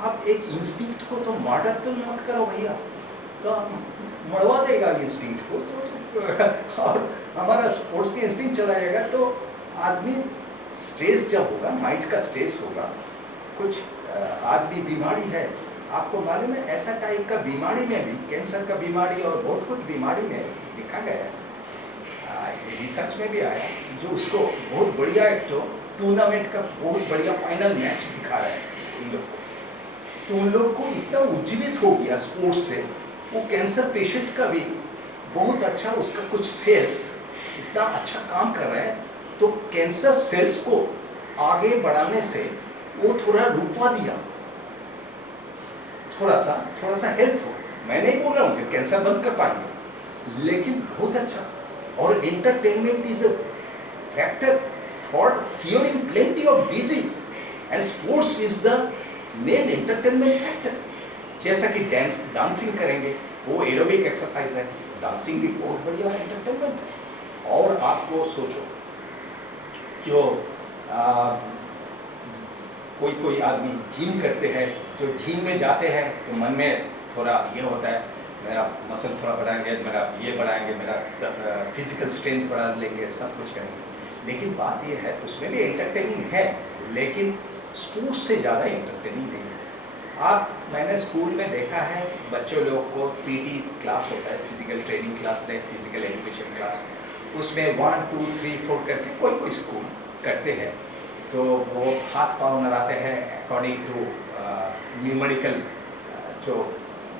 आप एक इंस्टिंक्ट को तो मर्डर तो मत करो भैया, तो आप मरवा देगा इंस्टिंक्ट को, तो और हमारा स्पोर्ट्स के इंस्टिंक्ट चला जाएगा, तो आदमी स्ट्रेस जब होगा, माइंड का स्ट्रेस होगा, कुछ आदमी बीमारी है, आपको मालूम है ऐसा टाइप का बीमारी में भी, कैंसर का बीमारी और बहुत कुछ बीमारी में देखा गया है, ये रिसर्च में भी आया, जो उसको बहुत बढ़िया एक तो टूर्नामेंट का बहुत बढ़िया फाइनल मैच दिखा रहा है उन लोग को, तो उन लोग को इतना उज्जीवित हो गया स्पोर्ट्स से, वो कैंसर पेशेंट का भी बहुत अच्छा, उसका कुछ सेल्स इतना अच्छा काम कर रहा है, तो कैंसर सेल्स को आगे बढ़ाने से वो थोड़ा रुकवा दिया, थोड़ा सा हेल्प हो। मैं नहीं बोल रहा हूँ कि कैंसर बंद कर पाएंगे, लेकिन बहुत अच्छा। और entertainment is a factor for curing plenty of disease and sports is the main entertainment factor. जैसा कि डांसिंग करेंगे, वो एरोबिक एक्सरसाइज है, डांसिंग भी बहुत बढ़िया एंटरटेनमेंट है। और आपको सोचो, जो कोई आदमी जिम करते हैं, जो जिम में जाते हैं तो मन में थोड़ा ये होता है, मेरा मसल थोड़ा बढ़ाएंगे, मेरा ये बढ़ाएंगे, मेरा फिजिकल स्ट्रेंथ बढ़ा लेंगे, सब कुछ करेंगे, लेकिन बात ये है उसमें भी एंटरटेनिंग है, लेकिन स्पोर्ट्स से ज़्यादा एंटरटेनिंग नहीं है। मैंने स्कूल में देखा है बच्चों लोग को पीटी क्लास होता है, फिजिकल ट्रेनिंग क्लास है, फिजिकल एजुकेशन क्लास, उसमें 1 2 3 4 करके कोई स्कूल करते हैं, तो वो हाथ पाँव नड़ाते हैं अकॉर्डिंग टू न्यूमेरिकल जो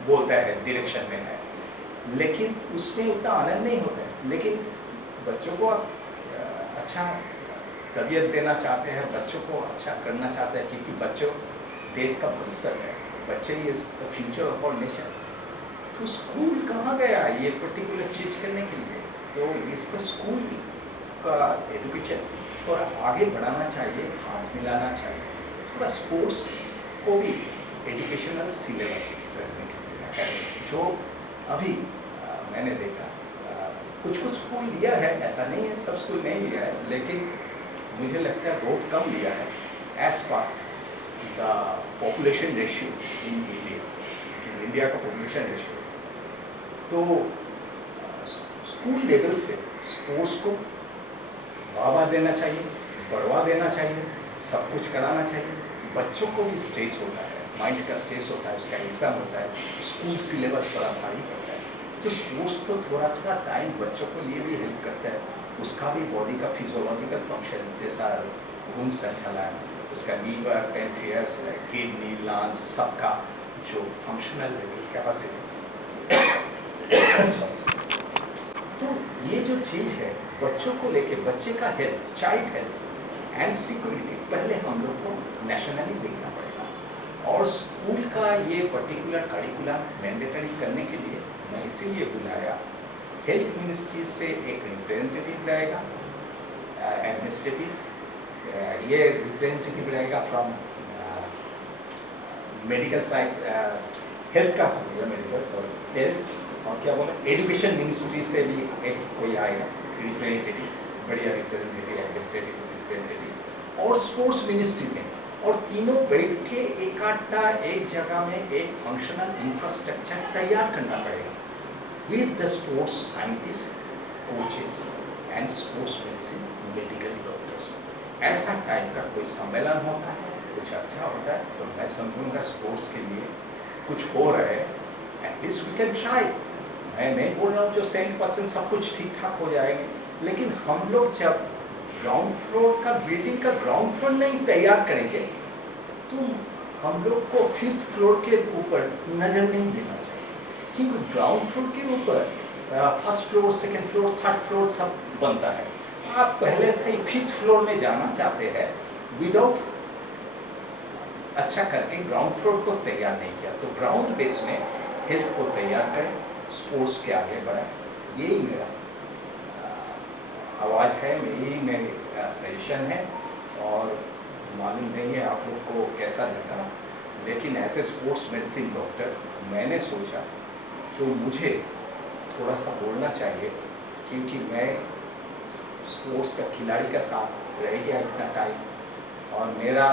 बोलता है डायरेक्शन में है, लेकिन उसमें उतना आनंद नहीं होता है। लेकिन बच्चों को आप अच्छा तबीयत देना चाहते हैं, बच्चों को अच्छा करना चाहते हैं, क्योंकि बच्चों देश का भविष्य है, बच्चे is the future of our nation. तो स्कूल कहाँ गया ये पर्टिकुलर चीज़ करने के लिए? तो इसको स्कूल का एजुकेशन थोड़ा आगे बढ़ाना चाहिए, हाथ मिलाना चाहिए, थोड़ा स्पोर्ट्स को भी एजुकेशनल सिलेबस रखने के लिए। जो अभी मैंने देखा कुछ स्कूल लिया है, ऐसा नहीं है सब स्कूल नहीं लिया है, लेकिन मुझे लगता है बहुत कम लिया है as per the population ratio in India का पॉपुलेशन रेशियो। तो स्कूल लेवल से स्पोर्ट्स को बढ़ावा देना चाहिए, बढ़वा देना चाहिए, सब कुछ कराना चाहिए। बच्चों को भी स्ट्रेस होता है, माइंड का स्ट्रेस होता है, उसका एग्ज़ाम होता है, स्कूल सिलेबस बड़ा भारी पड़ता है, तो स्पोर्ट्स तो थोड़ा टाइम बच्चों के लिए भी हेल्प करता है, उसका भी बॉडी का फिजियोलॉजिकल फंक्शन जैसा खून संचालन, उसका लीवर, पेनक्रियास, किडनी, लंग्स, सबका जो फंक्शनल कैपेसिटी तो ये जो चीज़ है बच्चों को लेके, बच्चे का health, child health and security पहले हम लोग को नेशनली देखना पड़ेगा। और स्कूल का ये पर्टिकुलर करिकुलम मैंडेटरी करने के लिए मैं इसीलिए बुलाया, हेल्थ मिनिस्ट्री से एक रिप्रेजेंटेटिव रहेगा, एडमिनिस्ट्रेटिव, ये रिप्रेजेंटेटिव रहेगा फ्रॉम मेडिकल साइड, हेल्थ का मेडिकल और हेल्थ, और क्या बोले एजुकेशन मिनिस्ट्री से भी एक कोई आएगा रिप्रेजेंटेटिव, बढ़िया रिप्रेजेंटेटिव, एडमिनिस्ट्रेटिव रिप्रेजेंटेटिव, और स्पोर्ट्स मिनिस्ट्री में, और तीनों बैठ के इकट्ठा एक जगह में एक फंक्शनल इंफ्रास्ट्रक्चर तैयार करना पड़ेगा with the sports scientist, coaches and sports medicine medical doctors. ऐसा टाइप का कोई सम्मेलन होता है, कुछ अच्छा होता है, तो मैं समझूंगा स्पोर्ट्स के लिए कुछ हो रहा है, एटलीस्ट वी कैन ट्राई। मैं नहीं बोल रहा हूँ जो 100% सब कुछ ठीक ठाक हो जाएंगे, लेकिन हम लोग जब ग्राउंड फ्लोर का, बिल्डिंग का ग्राउंड फ्लोर नहीं तैयार करेंगे तो हम लोग को 5th फ्लोर के ऊपर नज़र नहीं देना चाहिए, क्योंकि ग्राउंड फ्लोर के ऊपर 1st floor, 2nd floor, 3rd floor सब बनता है। आप पहले से ही 5th फ्लोर में जाना चाहते हैं विदाउट अच्छा करके ग्राउंड फ्लोर को तैयार नहीं किया, तो ग्राउंड बेस में हेल्थ को तैयार करें, स्पोर्ट्स के आगे बढ़ाएं। यही मेरा आवाज़ है, यही मेरी सजेशन है, और मालूम नहीं है आप लोग को कैसा लगा, लेकिन ऐसे स्पोर्ट्स मेडिसिन डॉक्टर मैंने सोचा जो मुझे थोड़ा सा बोलना चाहिए, क्योंकि मैं स्पोर्ट्स का खिलाड़ी का साथ रह गया इतना टाइम, और मेरा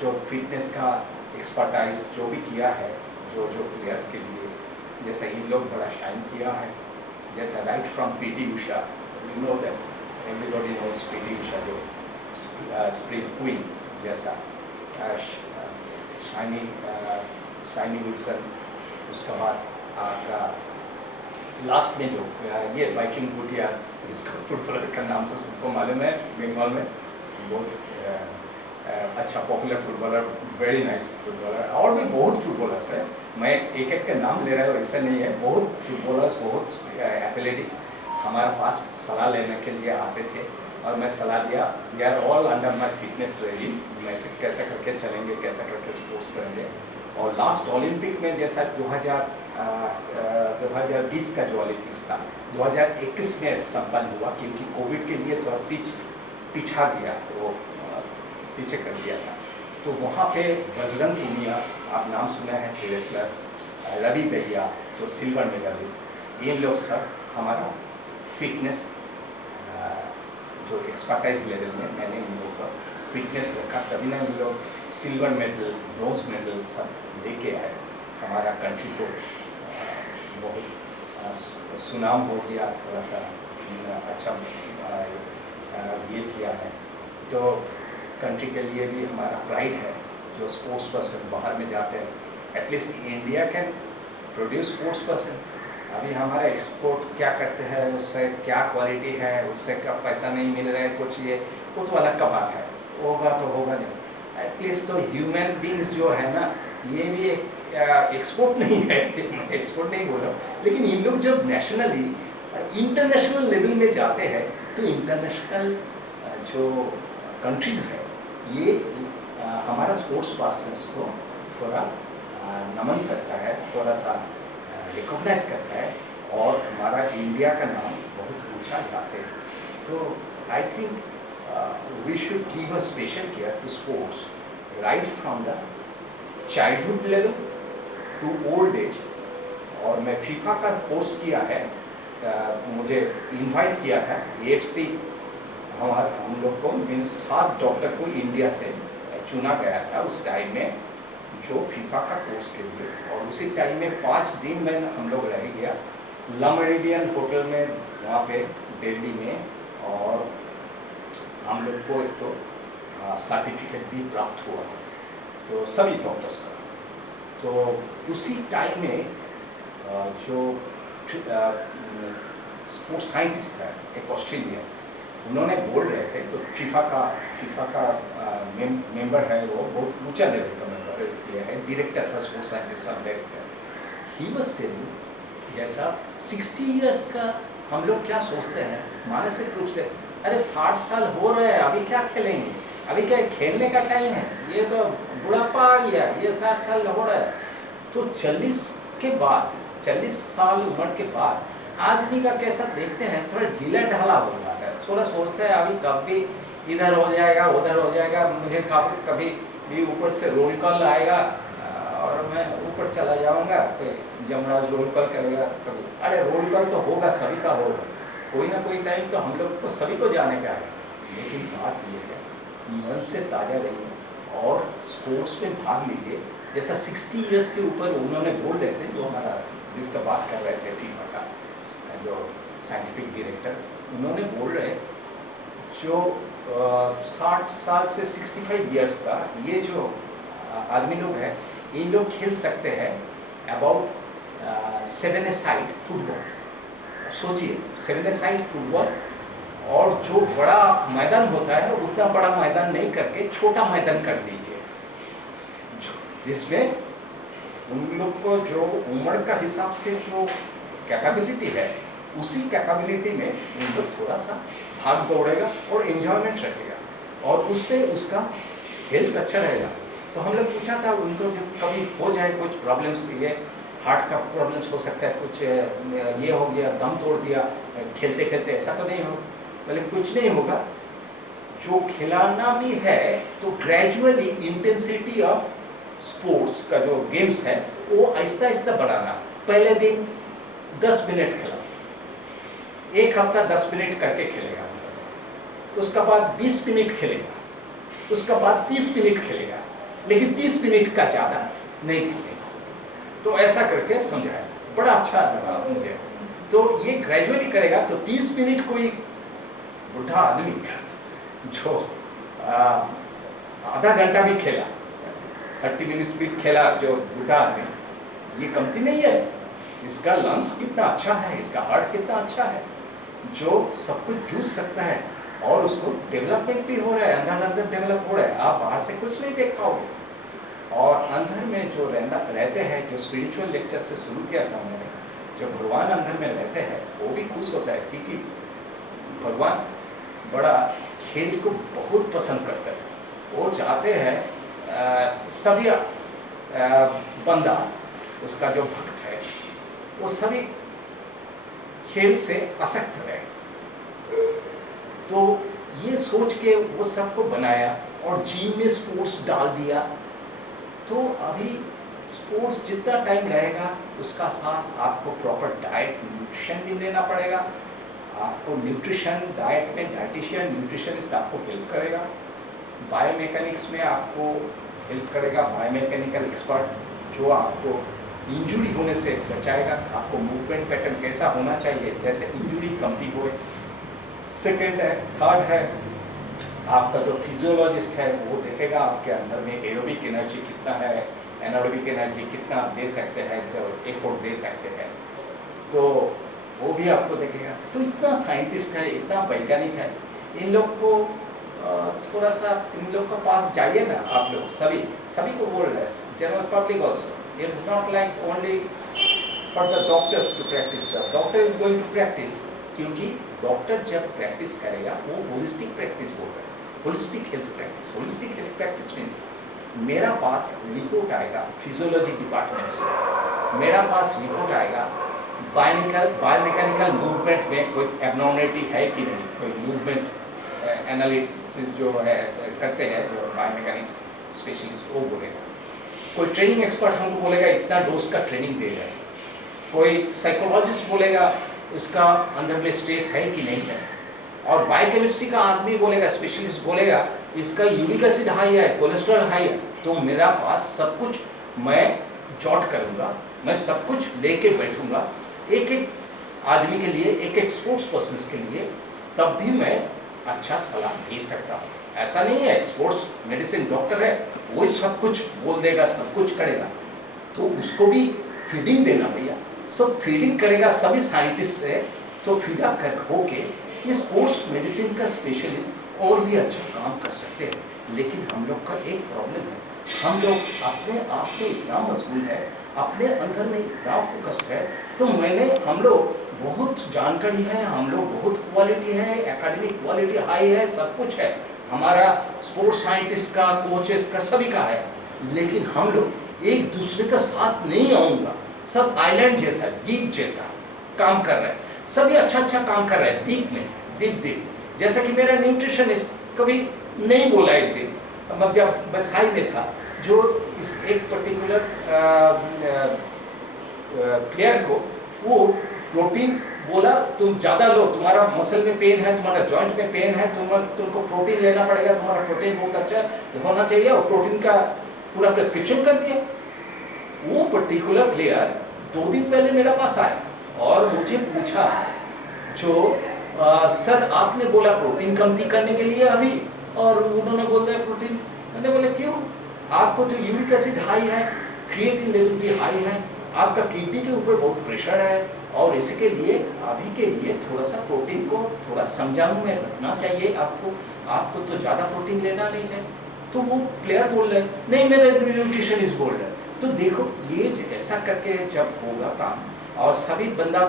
जो फिटनेस का एक्सपर्टाइज जो भी किया है, जो प्लेयर्स के लिए, जैसे इन लोग बड़ा शाइन किया है, जैसा right from PT Usha, you know that, everybody knows PT Usha, जो स्प्रिंग क्वीन जैसा, शाइनी विल्सन, उसके बाद आपका लास्ट में जो ये वाइकिंग भूटिया, इसका फुटबॉलर का नाम तो सबको मालूम है, बंगाल में बहुत अच्छा popular footballer, very nice footballer. और भी बहुत फुटबॉलर्स है, मैं एक एक का नाम ले रहा हूँ ऐसा नहीं है, बहुत फुटबॉलर्स, बहुत एथलेटिक्स हमारे पास सलाह लेने के लिए आते थे और मैं सलाह दिया, we are all under my fitness regime, वैसे कैसे करके चलेंगे, कैसे करके स्पोर्ट्स करेंगे। और लास्ट ओलंपिक में जैसा 2020 का जो ओलंपिक्स था 2021 में संपन्न हुआ, क्योंकि कोविड के लिए थोड़ा पीछा गया, वो पीछे कर दिया था। तो वहाँ पे बजरंग पूनिया, आप नाम सुना है, रेसलर, रवि दहिया जो सिल्वर मेडलिस्ट, ये लोग सब हमारा फिटनेस जो एक्सपर्टाइज लेवल में मैंने इन लोगों का फिटनेस रखा, तभी ना इन लोग सिल्वर मेडल, ब्रॉन्ज मेडल सब लेके आए, हमारा कंट्री को बहुत सुनाम हो गया, थोड़ा सा अच्छा ये किया है। तो कंट्री के लिए भी हमारा प्राइड है, जो स्पोर्ट्स पर्सन बाहर में जाते हैं, at least India can produce sports person. अभी हमारा एक्सपोर्ट क्या करते हैं, उससे क्या क्वालिटी है, उससे क्या पैसा नहीं मिल रहा है, कुछ ये वो तो अलग का बात है, होगा तो होगा नहीं। एटलीस्ट तो ह्यूमन बींग्स जो है ना, ये भी एक्सपोर्ट नहीं है, एक्सपोर्ट नहीं बोल रहा, लेकिन इन लोग जब नेशनली इंटरनेशनल लेवल में जाते हैं तो इंटरनेशनल जो कंट्रीज़ है ये हमारा स्पोर्ट्स पर्सन्स को थोड़ा नमन करता है, थोड़ा सा रिकॉग्नाइज करता है, और हमारा इंडिया का नाम बहुत ऊंचा जाते हैं। तो I think we should give a special care to sports right from the childhood level to old age. और मैं फीफा का कोर्स किया है, मुझे इनवाइट किया था AFC, हम लोग को मीन्स 7 डॉक्टर को इंडिया से चुना गया था उस टाइम में, जो फीफा का कोर्स के लिए। और उसी टाइम में 5 दिन में हम लोग रह गया ला मेरिडियन होटल में, वहाँ पे दिल्ली में, और हम लोग को एक तो सर्टिफिकेट भी प्राप्त हुआ, तो सभी डॉक्टर्स का। तो उसी टाइम में जो स्पोर्ट्स साइंटिस्ट था एक ऑस्ट्रेलिया, उन्होंने बोल रहे थे, तो फीफा का मेंबर है, वो बहुत ऊंचा लेवल का मेंबर है, डायरेक्टर था स्पोर्ट्स साइंटिस्ट सब डायरेक्टर। ही वाज टेलिंग जैसा 60 इयर्स का हम लोग क्या सोचते हैं मानसिक रूप से, अरे 60 साल हो रहे हैं, अभी क्या खेलेंगे, अभी क्या खेलने का टाइम है, ये तो बुढ़ापा आ गया, ये 60 साल हो रहा है। तो 40 साल उम्र के बाद आदमी का कैसा देखते हैं, थोड़ा ढीला ढाला हो जाता है, थोड़ा सोचता है अभी कब भी इधर हो जाएगा, उधर हो जाएगा, मुझे कभी भी ऊपर से रोल कॉल आएगा और मैं ऊपर चला जाऊंगा, कोई जमराज रोल कॉल करेगा कभी, अरे रोल कॉल तो होगा, सभी का होगा, कोई ना कोई टाइम तो हम लोग को सभी को जाने का है। लेकिन बात यह है, मन से ताज़ा रहिए और स्पोर्ट्स में भाग लीजिए। जैसा 60 इयर्स के ऊपर उन्होंने बोल रहे थे, जो हमारा जिसका बात कर रहे थे फीफा का जो साइंटिफिक डायरेक्टर, उन्होंने बोल रहे जो 60 साल से 65 इयर्स का ये जो आदमी लोग हैं, इन लोग खेल सकते हैं अबाउट 7-a-side फुटबॉल। सोचिए 7-a-side फुटबॉल, और जो बड़ा मैदान होता है उतना बड़ा मैदान नहीं करके छोटा मैदान कर दीजिए, जिसमें उन लोग को जो उम्र का हिसाब से जो कैपेबिलिटी है, उसी कैपेबिलिटी में उन लोग थोड़ा सा भाग दौड़ेगा और एंजॉयमेंट रखेगा, और उस पर उसका हेल्थ अच्छा रहेगा। तो हम लोग पूछा था उनको, जब कभी हो जाए कुछ प्रॉब्लम्स, ये हार्ट का प्रॉब्लम्स हो सकता है, कुछ ये हो गया, दम तोड़ दिया खेलते खेलते, ऐसा तो नहीं हो, बोले कुछ नहीं होगा, जो खिलाना भी है तो ग्रेजुअली इंटेंसिटी ऑफ स्पोर्ट्स का जो गेम्स है वो आहिस्ता आहिस्ता बढ़ाना। पहले दिन 10 मिनट खेला, एक हफ्ता 10 मिनट करके खेलेगा, उसका बाद 20 मिनट खेलेगा, उसका बाद 30 मिनट खेलेगा, लेकिन 30 मिनट का ज़्यादा नहीं खेलेगा। तो ऐसा करके समझाया, बड़ा अच्छा लगा मुझे। तो ये ग्रेजुअली करेगा तो 30 मिनट कोई बुढ़ा आदमी जो आधा घंटा भी खेला, 30 मिनट्स भी खेला जो बूढ़ा आदमी, ये कमती नहीं है। इसका लंग्स कितना अच्छा है, इसका हार्ट कितना अच्छा है, जो सब कुछ जूझ सकता है और उसको डेवलपमेंट भी हो रहा है, अंदर अंदर डेवलप हो रहा है। आप बाहर से कुछ नहीं देख पाओगे। और अंदर में जो रहते हैं, जो स्पिरिचुअल लेक्चर से शुरू किया था मैंने, जो भगवान अंदर में रहते हैं वो भी खुश होता है, क्योंकि भगवान बड़ा खेल को बहुत पसंद करते हैं। वो चाहते हैं सभी बंदा, उसका जो भक्त है, वो सभी खेल से आसक्त रहे। तो ये सोच के वो सबको बनाया और जिम में स्पोर्ट्स डाल दिया। तो अभी स्पोर्ट्स जितना टाइम रहेगा, उसका साथ आपको प्रॉपर डाइट, न्यूट्रिशन भी लेना पड़ेगा। आपको न्यूट्रिशन, डाइट में डाइटिशियन, न्यूट्रिशनिस्ट आपको हेल्प करेगा। बायोमैकेनिक्स में आपको हेल्प करेगा बायोमैकेनिकल एक्सपर्ट, जो आपको इंजुरी होने से बचाएगा, आपको मूवमेंट पैटर्न कैसा होना चाहिए, जैसे इंजुरी कमती होए। सेकेंड है, थर्ड है, आपका जो फिजियोलॉजिस्ट है वो देखेगा आपके अंदर में एरोबिक एनर्जी कितना है, एनारोबिक एनर्जी कितना आप दे सकते हैं, जो एफोर्ट दे सकते हैं, तो वो भी आपको देखेगा। तो इतना साइंटिस्ट है, इतना वैज्ञानिक है, इन लोग को थोड़ा सा इन लोग के पास जाइए ना आप लोग। सभी को बोल रहे हैं, general public also. It is not like only for the doctors to practice, the doctor is going to practice, क्योंकि डॉक्टर जब प्रैक्टिस करेगा वो होलिस्टिक प्रैक्टिस बोल रहे हैं, holistic health practice. Holistic health practice means मेरा पास रिपोर्ट आएगा फिजियोलॉजी डिपार्टमेंट से, मेरा पास रिपोर्ट आएगा बायोमैकेनिकल मूवमेंट में कोई एबनॉर्मलिटी है कि नहीं, कोई मूवमेंट एनालिसिस जो है करते हैं जो बायोमैकेनिक्स स्पेशलिस्ट, वो बोलेगा। कोई ट्रेनिंग एक्सपर्ट हमको बोलेगा इतना डोज का ट्रेनिंग दे रहा है, कोई साइकोलॉजिस्ट बोलेगा इसका अंदर में स्ट्रेस है कि नहीं है, और बायोकेमिस्ट्री का आदमी बोलेगा, स्पेशलिस्ट बोलेगा इसका यूरिक एसिड हाई है, कोलेस्ट्रॉल हाई है। तो मेरा पास सब कुछ मैं जॉट करूँगा, मैं सब कुछ लेके बैठूंगा एक एक आदमी के लिए, एक एक स्पोर्ट्स पर्सन के लिए, तब भी मैं अच्छा सलाह दे सकता हूँ। ऐसा नहीं है स्पोर्ट्स मेडिसिन डॉक्टर है वो सब कुछ बोल देगा, सब कुछ करेगा, तो उसको भी फीडिंग देना भैया, सब फीडिंग करेगा सभी साइंटिस्ट से, तो फीडअप कर होके ये स्पोर्ट्स मेडिसिन का स्पेशलिस्ट और भी अच्छा काम कर सकते हैं। लेकिन हम लोग का एक प्रॉब्लम है, हम लोग अपने आप में इतना मशगूल है, अपने अंदर में इतना फोकस्ड है। तो हम लोग बहुत जानकारी है, हम लोग बहुत क्वालिटी है, एकेडमिक क्वालिटी हाई है, सब कुछ है, हमारा स्पोर्ट्स साइंटिस्ट का, कोचेस का, सभी का है, लेकिन हम लोग एक दूसरे का साथ नहीं आऊँगा। सब आइलैंड जैसा, द्वीप जैसा काम कर रहे हैं, सभी अच्छा अच्छा काम कर रहे हैं द्वीप में, द्वीप। जैसा कि मेरा न्यूट्रिशनिस्ट कभी नहीं बोला एक दिन, मतलब जब मैं साई में था, जो इस एक पर्टिकुलर प्लेयर को वो प्रोटीन बोला, तुम ज़्यादा लो, तुम्हारा मसल में पेन है, तुम्हारा जॉइंट में पेन है, तुमको प्रोटीन लेना पड़ेगा, तुम्हारा प्रोटीन बहुत अच्छा होना चाहिए, और प्रोटीन का पूरा प्रिस्क्रिप्शन कर दिया। वो पर्टिकुलर प्लेयर 2 दिन पहले मेरे पास आया और मुझे पूछा, सर आपने बोला प्रोटीन कमती करने के लिए अभी, और उन्होंने बोल दिया प्रोटीन। मैंने बोला क्यों, आपको तो यूरिक एसिड हाई है, क्रिएटिन लेवल भी हाई है, आपका किडनी के ऊपर बहुत प्रेशर है, और इसके लिए अभी के लिए थोड़ा सा प्रोटीन को थोड़ा संजाम में रखना चाहिए, आपको तो ज़्यादा प्रोटीन लेना नहीं चाहिए। तो वो प्लेयर बोल रहे नहीं, मेरे न्यूट्रिशनिस्ट बोल रहे। तो देखो ये ऐसा करके जब होगा काम, और सभी बंदा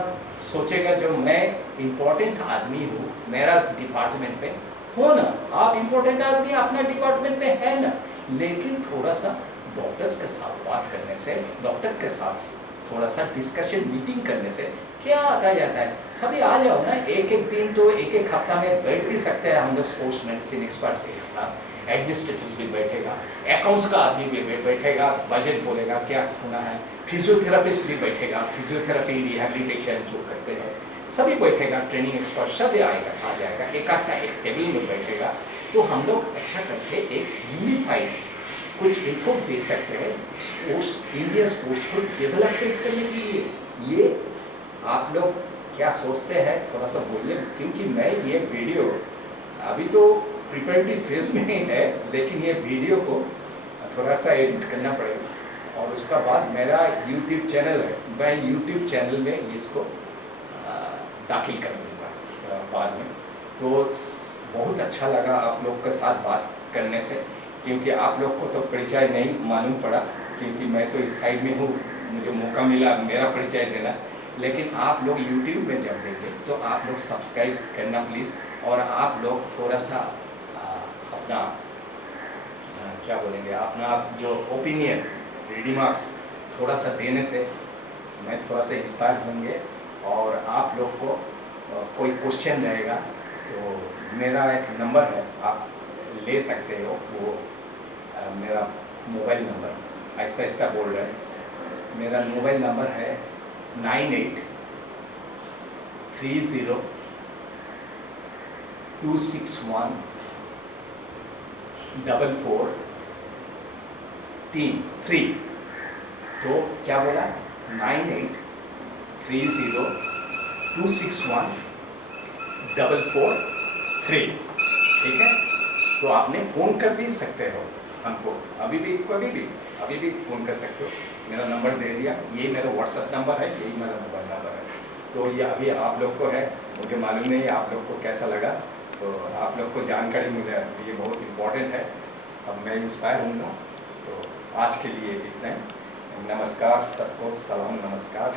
सोचेगा जो मैं इम्पोर्टेंट आदमी हूँ, मेरा डिपार्टमेंट में हो ना, आप इम्पोर्टेंट आदमी अपना डिपार्टमेंट में है ना, लेकिन थोड़ा सा डॉक्टर्स के साथ बात करने से, डॉक्टर के साथ थोड़ा सा डिस्कशन मीटिंग करने से क्या आता जाता है। सभी आ जाओ ना, एक एक दिन तो एक एक हफ्ता में बैठ भी सकते हैं हम लोग, स्पोर्ट्स मेडिसिन एक्सपर्ट्स एक साथ, एडमिनिस्ट्रेटिव भी बैठेगा, अकाउंट्स का आदमी भी बैठेगा, बजट बोलेगा क्या होना है, फिजियोथेरापिस्ट भी बैठेगा, फिजियोथेरापी रिहैबिलिटेशन जो करते हैं सभी बैठेगा, ट्रेनिंग एक्सपर्ट सब आ जाएगा, एक टेबल में बैठेगा। तो हम लोग अच्छा करके एक यूनिफाइड कुछ इन्फोर्ट दे सकते हैं स्पोर्ट्स, इंडिया स्पोर्ट्स को डेवलपमेंट करने के लिए। ये आप लोग क्या सोचते हैं, थोड़ा सा बोलिए, क्योंकि मैं ये वीडियो अभी तो प्रिपरेटरी फेज में ही है, लेकिन ये वीडियो को थोड़ा सा एडिट करना पड़ेगा और उसका बाद मेरा यूट्यूब चैनल है, मैं यूट्यूब चैनल में इसको दाखिल कर दूँगा बाद में। तो बहुत अच्छा लगा आप लोग के साथ बात करने से, क्योंकि आप लोग को तो परिचय नहीं मालूम पड़ा, क्योंकि मैं तो इस साइड में हूँ, मुझे मौका मिला मेरा परिचय देना। लेकिन आप लोग YouTube में जब देंगे तो आप लोग सब्सक्राइब करना प्लीज़, और आप लोग थोड़ा सा अपना क्या बोलेंगे, अपना जो ओपिनियन रिमार्क्स थोड़ा सा देने से मैं थोड़ा सा इंस्पायर होंगे। और आप लोग को कोई क्वेश्चन रहेगा तो मेरा एक नंबर है, आप ले सकते हो, वो मेरा मोबाइल नंबर, आहिस्ता आहिस्ता बोल रहे हैं, मेरा मोबाइल नंबर है 9830261443। तो क्या बोला, 9830261443, ठीक है। तो आपने फ़ोन कर भी सकते हो हमको, अभी भी कभी भी अभी भी फ़ोन कर सकते हो, मेरा नंबर दे दिया, ये मेरा व्हाट्सएप नंबर है, यही मेरा मोबाइल नंबर है। तो ये अभी आप लोग को है, मुझे मालूम नहीं आप लोग को कैसा लगा, तो आप लोग को जानकारी मिले, ये बहुत इम्पोर्टेंट है। अब मैं इंस्पायर हूँगा। तो आज के लिए इतना ही, नमस्कार सबको, सलाम, नमस्कार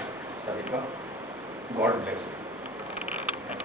सभी को, गॉड ब्लेस।